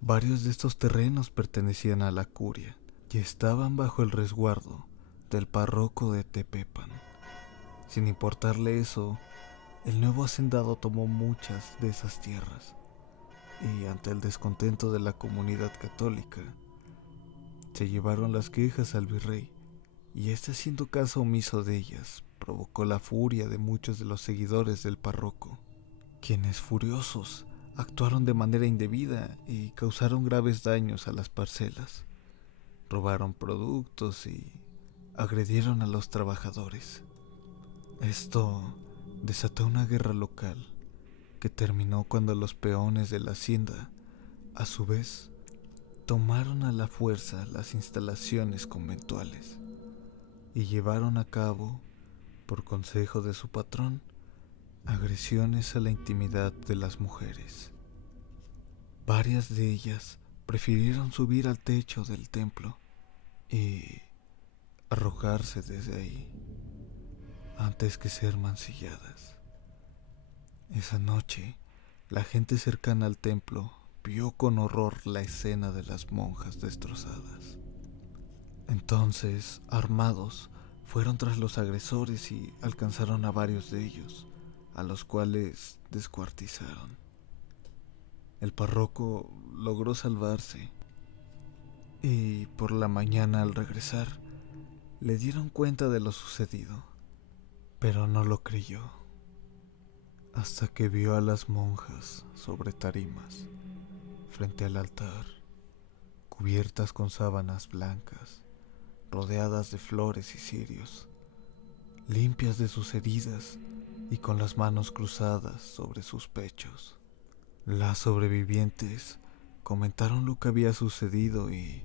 varios de estos terrenos pertenecían a la curia y estaban bajo el resguardo del párroco de Tepepan. Sin importarle eso, el nuevo hacendado tomó muchas de esas tierras y ante el descontento de la comunidad católica, se llevaron las quejas al virrey y este, haciendo caso omiso de ellas, provocó la furia de muchos de los seguidores del párroco, quienes furiosos actuaron de manera indebida y causaron graves daños a las parcelas, robaron productos y agredieron a los trabajadores. Esto desató una guerra local que terminó cuando los peones de la hacienda, a su vez, tomaron a la fuerza las instalaciones conventuales y llevaron a cabo, por consejo de su patrón, agresiones a la intimidad de las mujeres. Varias de ellas prefirieron subir al techo del templo y arrojarse desde ahí. antes que ser mancilladas. Esa noche, la gente cercana al templo vio con horror la escena de las monjas destrozadas. Entonces, armados, fueron tras los agresores y alcanzaron a varios de ellos, a los cuales descuartizaron. El párroco logró salvarse y por la mañana al regresar le dieron cuenta de lo sucedido, pero no lo creyó hasta que vio a las monjas sobre tarimas frente al altar, cubiertas con sábanas blancas, rodeadas de flores y cirios, limpias de sus heridas y con las manos cruzadas sobre sus pechos. Las sobrevivientes comentaron lo que había sucedido y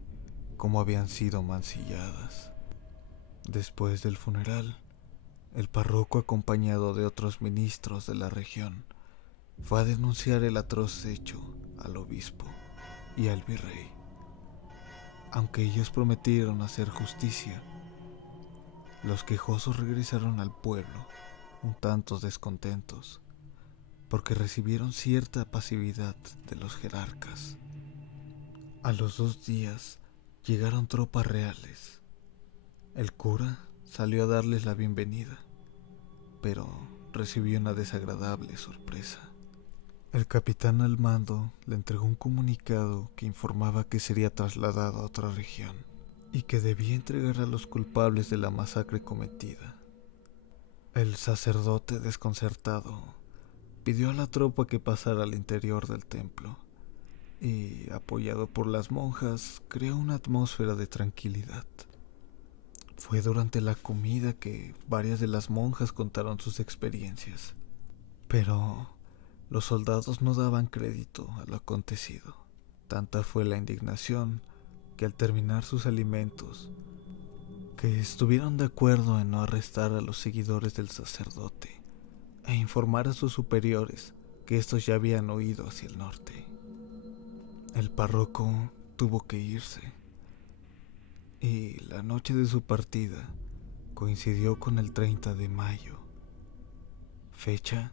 cómo habían sido mancilladas. Después del funeral, el párroco, acompañado de otros ministros de la región, fue a denunciar el atroz hecho al obispo y al virrey. Aunque ellos prometieron hacer justicia, los quejosos regresaron al pueblo un tanto descontentos, porque recibieron cierta pasividad de los jerarcas. A los 2 días llegaron tropas reales. El cura salió a darles la bienvenida, pero recibió una desagradable sorpresa. El capitán al mando le entregó un comunicado que informaba que sería trasladado a otra región y que debía entregar a los culpables de la masacre cometida. El sacerdote, desconcertado, pidió a la tropa que pasara al interior del templo y, apoyado por las monjas, creó una atmósfera de tranquilidad. Fue durante la comida que varias de las monjas contaron sus experiencias, pero los soldados no daban crédito a lo acontecido. Tanta fue la indignación que al terminar sus alimentos, que estuvieron de acuerdo en no arrestar a los seguidores del sacerdote e informar a sus superiores que estos ya habían huido hacia el norte. El párroco tuvo que irse, y la noche de su partida coincidió con el 30 de mayo, fecha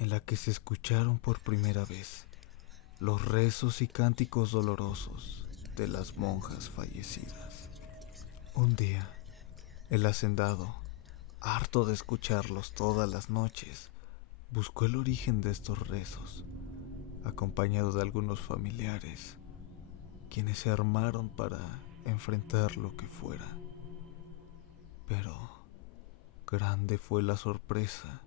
en la que se escucharon por primera vez los rezos y cánticos dolorosos de las monjas fallecidas. Un día, el hacendado, harto de escucharlos todas las noches, buscó el origen de estos rezos, acompañado de algunos familiares, quienes se armaron para enfrentar lo que fuera. Pero grande fue la sorpresa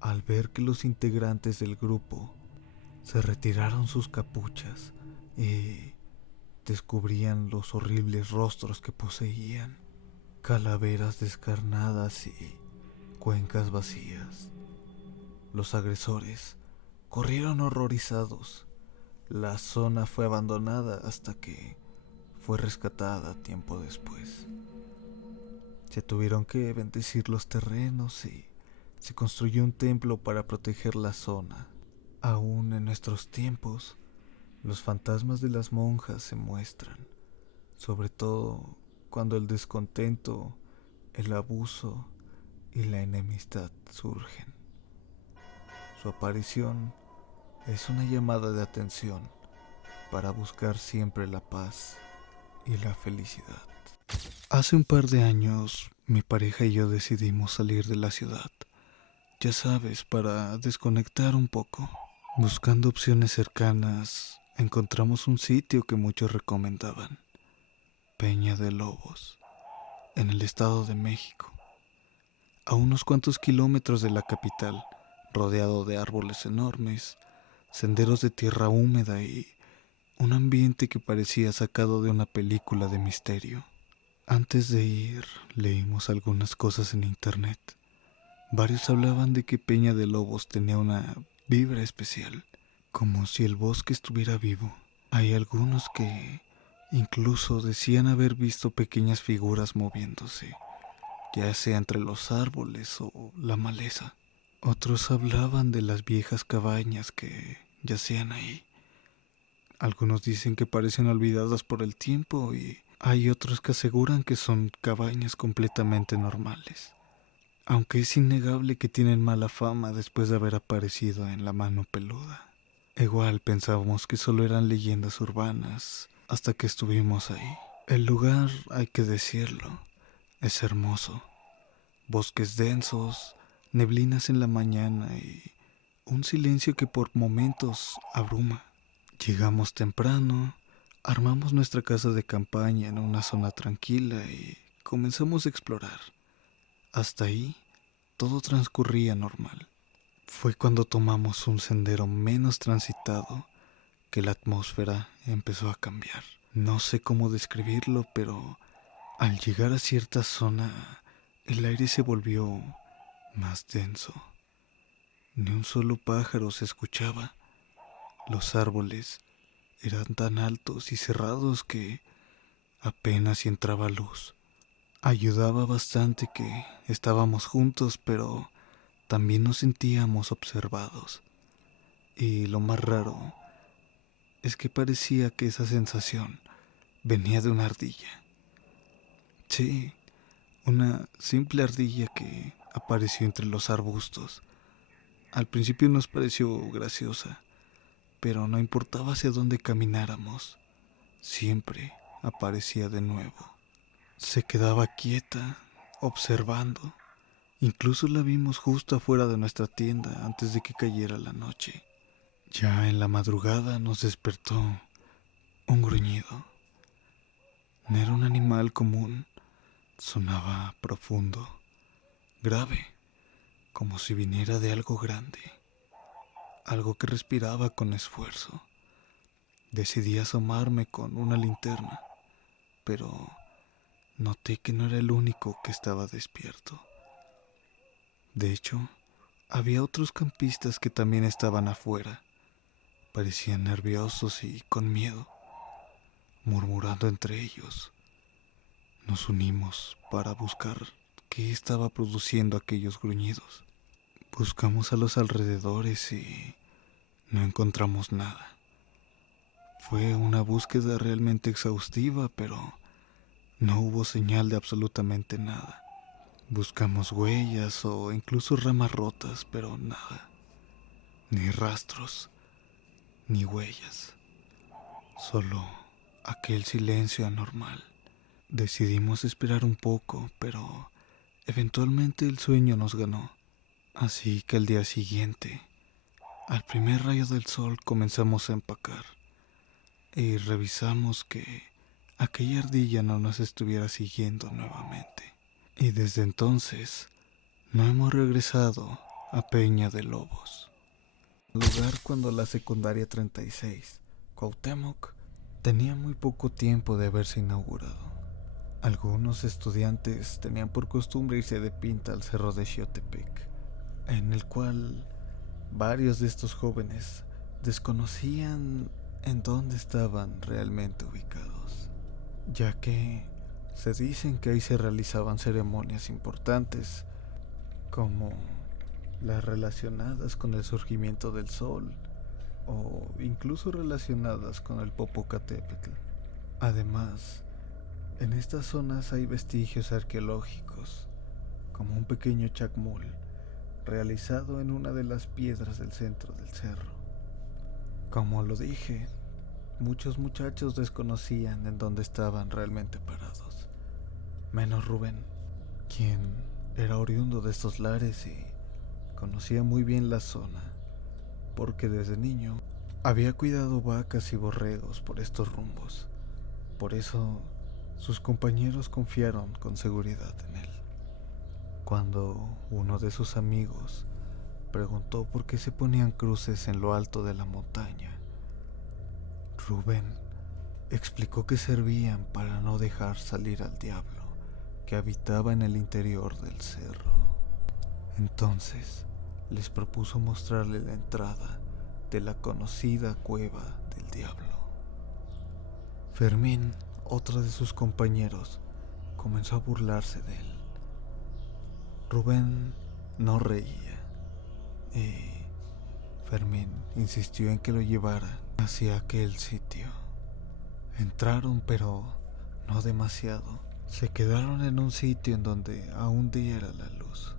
al ver que los integrantes del grupo se retiraron sus capuchas y descubrían los horribles rostros que poseían, calaveras descarnadas y cuencas vacías. Los agresores corrieron horrorizados. La zona fue abandonada hasta que fue rescatada tiempo después. Se tuvieron que bendecir los terrenos y se construyó un templo para proteger la zona. Aún en nuestros tiempos, los fantasmas de las monjas se muestran, sobre todo cuando el descontento, el abuso y la enemistad surgen. Su aparición es una llamada de atención para buscar siempre la paz y la felicidad. Hace un par de años, mi pareja y yo decidimos salir de la ciudad. Ya sabes, para desconectar un poco. Buscando opciones cercanas, encontramos un sitio que muchos recomendaban: Peña de Lobos, en el Estado de México, a unos cuantos kilómetros de la capital, rodeado de árboles enormes, senderos de tierra húmeda y un ambiente que parecía sacado de una película de misterio. Antes de ir, leímos algunas cosas en internet. Varios hablaban de que Peña de Lobos tenía una vibra especial, como si el bosque estuviera vivo. Hay algunos que incluso decían haber visto pequeñas figuras moviéndose, ya sea entre los árboles o la maleza. Otros hablaban de las viejas cabañas que yacían ahí. Algunos dicen que parecen olvidadas por el tiempo y hay otros que aseguran que son cabañas completamente normales. aunque es innegable que tienen mala fama después de haber aparecido en La Mano Peluda. Igual pensábamos que solo eran leyendas urbanas hasta que estuvimos ahí. El lugar, hay que decirlo, es hermoso. Bosques densos, neblinas en la mañana y un silencio que por momentos abruma. Llegamos temprano, armamos nuestra casa de campaña en una zona tranquila y comenzamos a explorar. Hasta ahí, todo transcurría normal. Fue cuando tomamos un sendero menos transitado que la atmósfera empezó a cambiar. No sé cómo describirlo, pero al llegar a cierta zona, el aire se volvió más denso. Ni un solo pájaro se escuchaba. Los árboles eran tan altos y cerrados que apenas si entraba luz. Ayudaba bastante que estábamos juntos, pero también nos sentíamos observados. Y lo más raro es que parecía que esa sensación venía de una ardilla. Sí, una simple ardilla que apareció entre los arbustos. Al principio nos pareció graciosa, pero no importaba hacia dónde camináramos, siempre aparecía de nuevo. Se quedaba quieta, observando. Incluso la vimos justo afuera de nuestra tienda antes de que cayera la noche. Ya en la madrugada nos despertó un gruñido. No era un animal común, sonaba profundo, grave, como si viniera de algo grande, algo que respiraba con esfuerzo. Decidí asomarme con una linterna, pero noté que no era el único que estaba despierto. De hecho, había otros campistas que también estaban afuera. Parecían nerviosos y con miedo, murmurando entre ellos. Nos unimos para buscar qué estaba produciendo aquellos gruñidos. Buscamos a los alrededores y no encontramos nada. Fue una búsqueda realmente exhaustiva, pero no hubo señal de absolutamente nada. Buscamos huellas o incluso ramas rotas, pero nada. Ni rastros, ni huellas. Solo aquel silencio anormal. Decidimos esperar un poco, pero eventualmente el sueño nos ganó. Así que al día siguiente, al primer rayo del sol, comenzamos a empacar y revisamos que aquella ardilla no nos estuviera siguiendo nuevamente. Y desde entonces no hemos regresado a Peña de Lobos. Lugar cuando la secundaria 36, Cuauhtémoc, tenía muy poco tiempo de haberse inaugurado. Algunos estudiantes tenían por costumbre irse de pinta al cerro de Xiotepec, en el cual varios de estos jóvenes desconocían en dónde estaban realmente ubicados, ya que se dicen que ahí se realizaban ceremonias importantes, como las relacionadas con el surgimiento del sol, o incluso relacionadas con el Popocatépetl. Además, en estas zonas hay vestigios arqueológicos, como un pequeño chacmul realizado en una de las piedras del centro del cerro. Como lo dije, muchos muchachos desconocían en dónde estaban realmente parados, menos Rubén, quien era oriundo de estos lares y conocía muy bien la zona, porque desde niño había cuidado vacas y borregos por estos rumbos. Por eso sus compañeros confiaron con seguridad en él. Cuando uno de sus amigos preguntó por qué se ponían cruces en lo alto de la montaña, Rubén explicó que servían para no dejar salir al diablo que habitaba en el interior del cerro. Entonces les propuso mostrarle la entrada de la conocida cueva del diablo. Fermín, otro de sus compañeros, comenzó a burlarse de él. Rubén no reía y Fermín insistió en que lo llevara hacia aquel sitio. Entraron, pero no demasiado. Se quedaron en un sitio en donde aún diera la luz.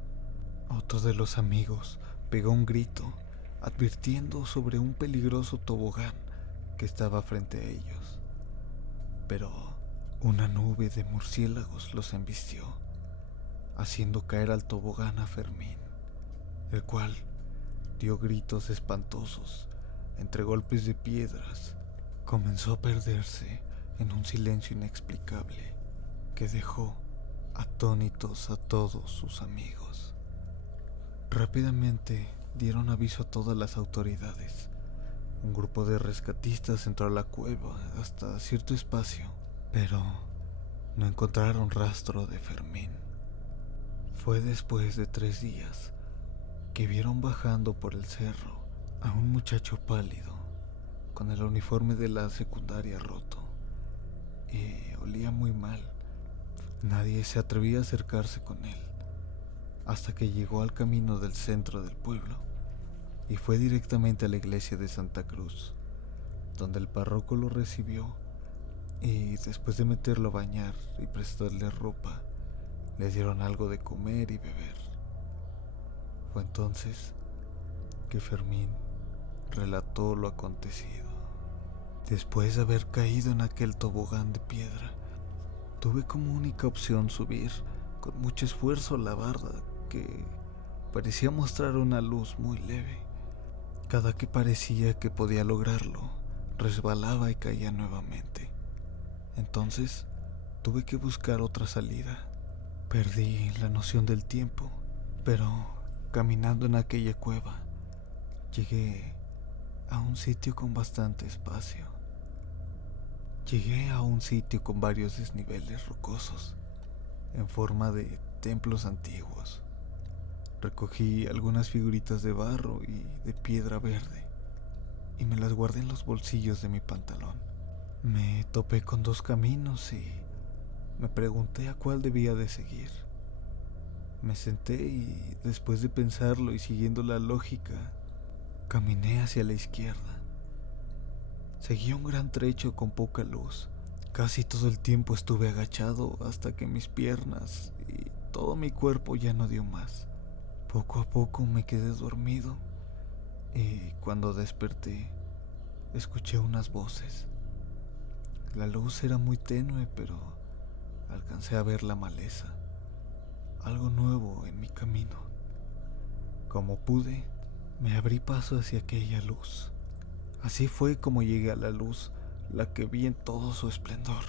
Otro de los amigos pegó un grito, advirtiendo sobre un peligroso tobogán que estaba frente a ellos. Pero una nube de murciélagos los embistió, haciendo caer al tobogán a Fermín, el cual dio gritos espantosos entre golpes de piedras. Comenzó a perderse en un silencio inexplicable que dejó atónitos a todos sus amigos. Rápidamente dieron aviso a todas las autoridades. Un grupo de rescatistas entró a la cueva hasta cierto espacio, pero no encontraron rastro de Fermín. Fue después de 3 días que vieron bajando por el cerro a un muchacho pálido, con el uniforme de la secundaria roto, y olía muy mal. Nadie se atrevía a acercarse con él, hasta que llegó al camino del centro del pueblo, y fue directamente a la iglesia de Santa Cruz, donde el párroco lo recibió, y después de meterlo a bañar y prestarle ropa, le dieron algo de comer y beber. Fue entonces que Fermín relató lo acontecido. Después de haber caído en aquel tobogán de piedra, tuve como única opción subir con mucho esfuerzo la barda que parecía mostrar una luz muy leve. Cada que parecía que podía lograrlo, resbalaba y caía nuevamente. Entonces tuve que buscar otra salida. Perdí la noción del tiempo, pero caminando en aquella cueva, llegué a un sitio con bastante espacio. Llegué a un sitio con varios desniveles rocosos, en forma de templos antiguos. Recogí algunas figuritas de barro y de piedra verde, y me las guardé en los bolsillos de mi pantalón. Me topé con 2 caminos y me pregunté a cuál debía de seguir. Me senté y, después de pensarlo y siguiendo la lógica, caminé hacia la izquierda. Seguí un gran trecho con poca luz. Casi todo el tiempo estuve agachado hasta que mis piernas y todo mi cuerpo ya no dio más. Poco a poco me quedé dormido y cuando desperté escuché unas voces. La luz era muy tenue, pero alcancé a ver la maleza, algo nuevo en mi camino. Como pude, me abrí paso hacia aquella luz. Así fue como llegué a la luz, la que vi en todo su esplendor.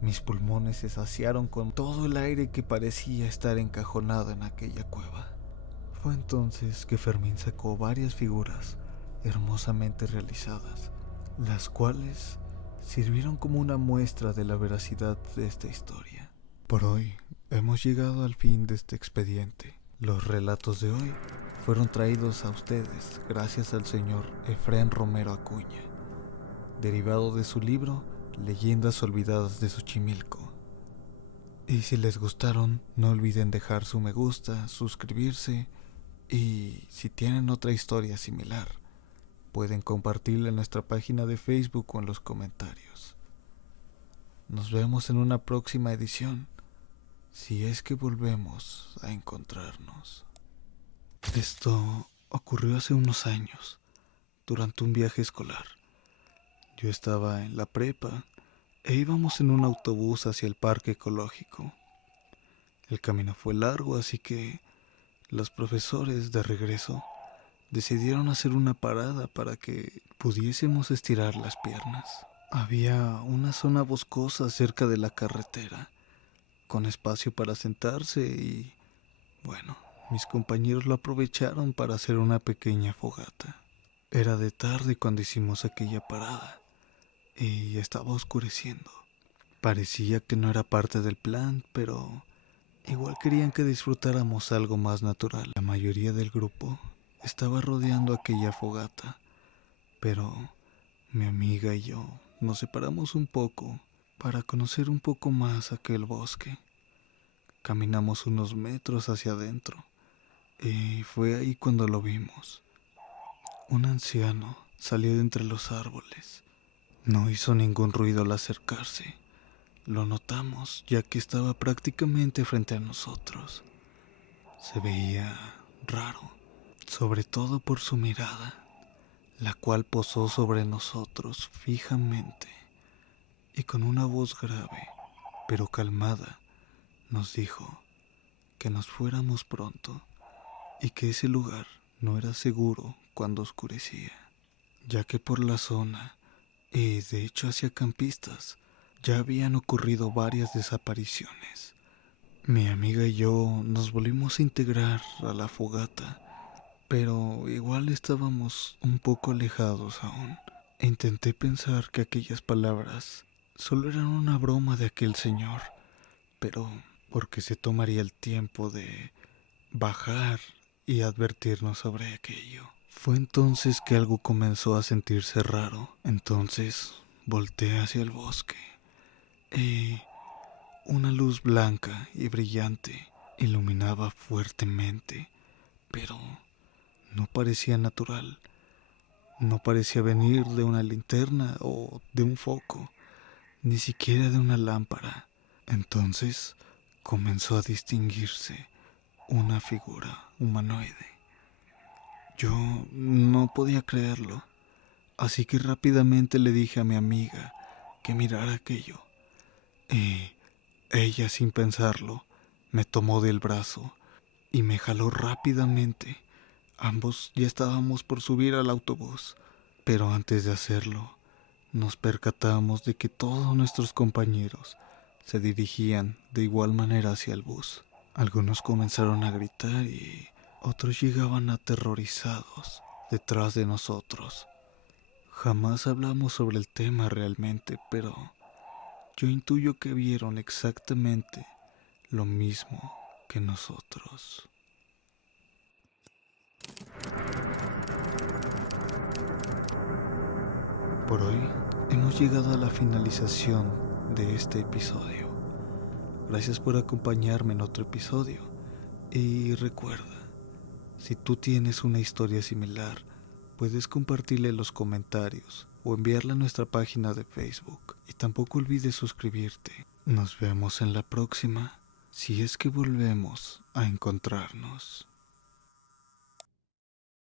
Mis pulmones se saciaron con todo el aire que parecía estar encajonado en aquella cueva. Fue entonces que Fermín sacó varias figuras hermosamente realizadas, las cuales sirvieron como una muestra de la veracidad de esta historia. Por hoy hemos llegado al fin de este expediente. Los relatos de hoy fueron traídos a ustedes gracias al señor Efrén Romero Acuña, derivado de su libro Leyendas Olvidadas de Xochimilco. Y si les gustaron, no olviden dejar su me gusta, suscribirse y si tienen otra historia similar, pueden compartirla en nuestra página de Facebook o en los comentarios. Nos vemos en una próxima edición, si es que volvemos a encontrarnos. Esto ocurrió hace unos años, durante un viaje escolar. Yo estaba en la prepa e íbamos en un autobús hacia el parque ecológico. El camino fue largo, así que los profesores de regreso decidieron hacer una parada para que pudiésemos estirar las piernas. Había una zona boscosa cerca de la carretera, con espacio para sentarse y, bueno, mis compañeros lo aprovecharon para hacer una pequeña fogata. Era de tarde cuando hicimos aquella parada y estaba oscureciendo. Parecía que no era parte del plan, pero igual querían que disfrutáramos algo más natural. La mayoría del grupo estaba rodeando aquella fogata, pero mi amiga y yo nos separamos un poco para conocer un poco más aquel bosque. Caminamos unos metros hacia adentro y fue ahí cuando lo vimos. Un anciano salió de entre los árboles. No hizo ningún ruido al acercarse. Lo notamos ya que estaba prácticamente frente a nosotros. Se veía raro, sobre todo por su mirada, la cual posó sobre nosotros fijamente y con una voz grave, pero calmada, nos dijo que nos fuéramos pronto y que ese lugar no era seguro cuando oscurecía, ya que por la zona, y de hecho hacia campistas, ya habían ocurrido varias desapariciones. Mi amiga y yo nos volvimos a integrar a la fogata, pero igual estábamos un poco alejados aún. E intenté pensar que aquellas palabras solo eran una broma de aquel señor, pero ¿por qué se tomaría el tiempo de bajar y advertirnos sobre aquello? Fue entonces que algo comenzó a sentirse raro. Entonces volteé hacia el bosque y una luz blanca y brillante iluminaba fuertemente, pero no parecía natural. No parecía venir de una linterna o de un foco, ni siquiera de una lámpara. Entonces comenzó a distinguirse una figura humanoide. Yo no podía creerlo, así que rápidamente le dije a mi amiga que mirara aquello. Y ella, sin pensarlo, me tomó del brazo y me jaló rápidamente. Ambos ya estábamos por subir al autobús, pero antes de hacerlo, nos percatamos de que todos nuestros compañeros se dirigían de igual manera hacia el bus. Algunos comenzaron a gritar y otros llegaban aterrorizados detrás de nosotros. Jamás hablamos sobre el tema realmente, pero yo intuyo que vieron exactamente lo mismo que nosotros. Por hoy hemos llegado a la finalización de este episodio. Gracias por acompañarme en otro episodio. Y recuerda, si tú tienes una historia similar, puedes compartirla en los comentarios o enviarla a nuestra página de Facebook. Y tampoco olvides suscribirte. Nos vemos en la próxima, si es que volvemos a encontrarnos.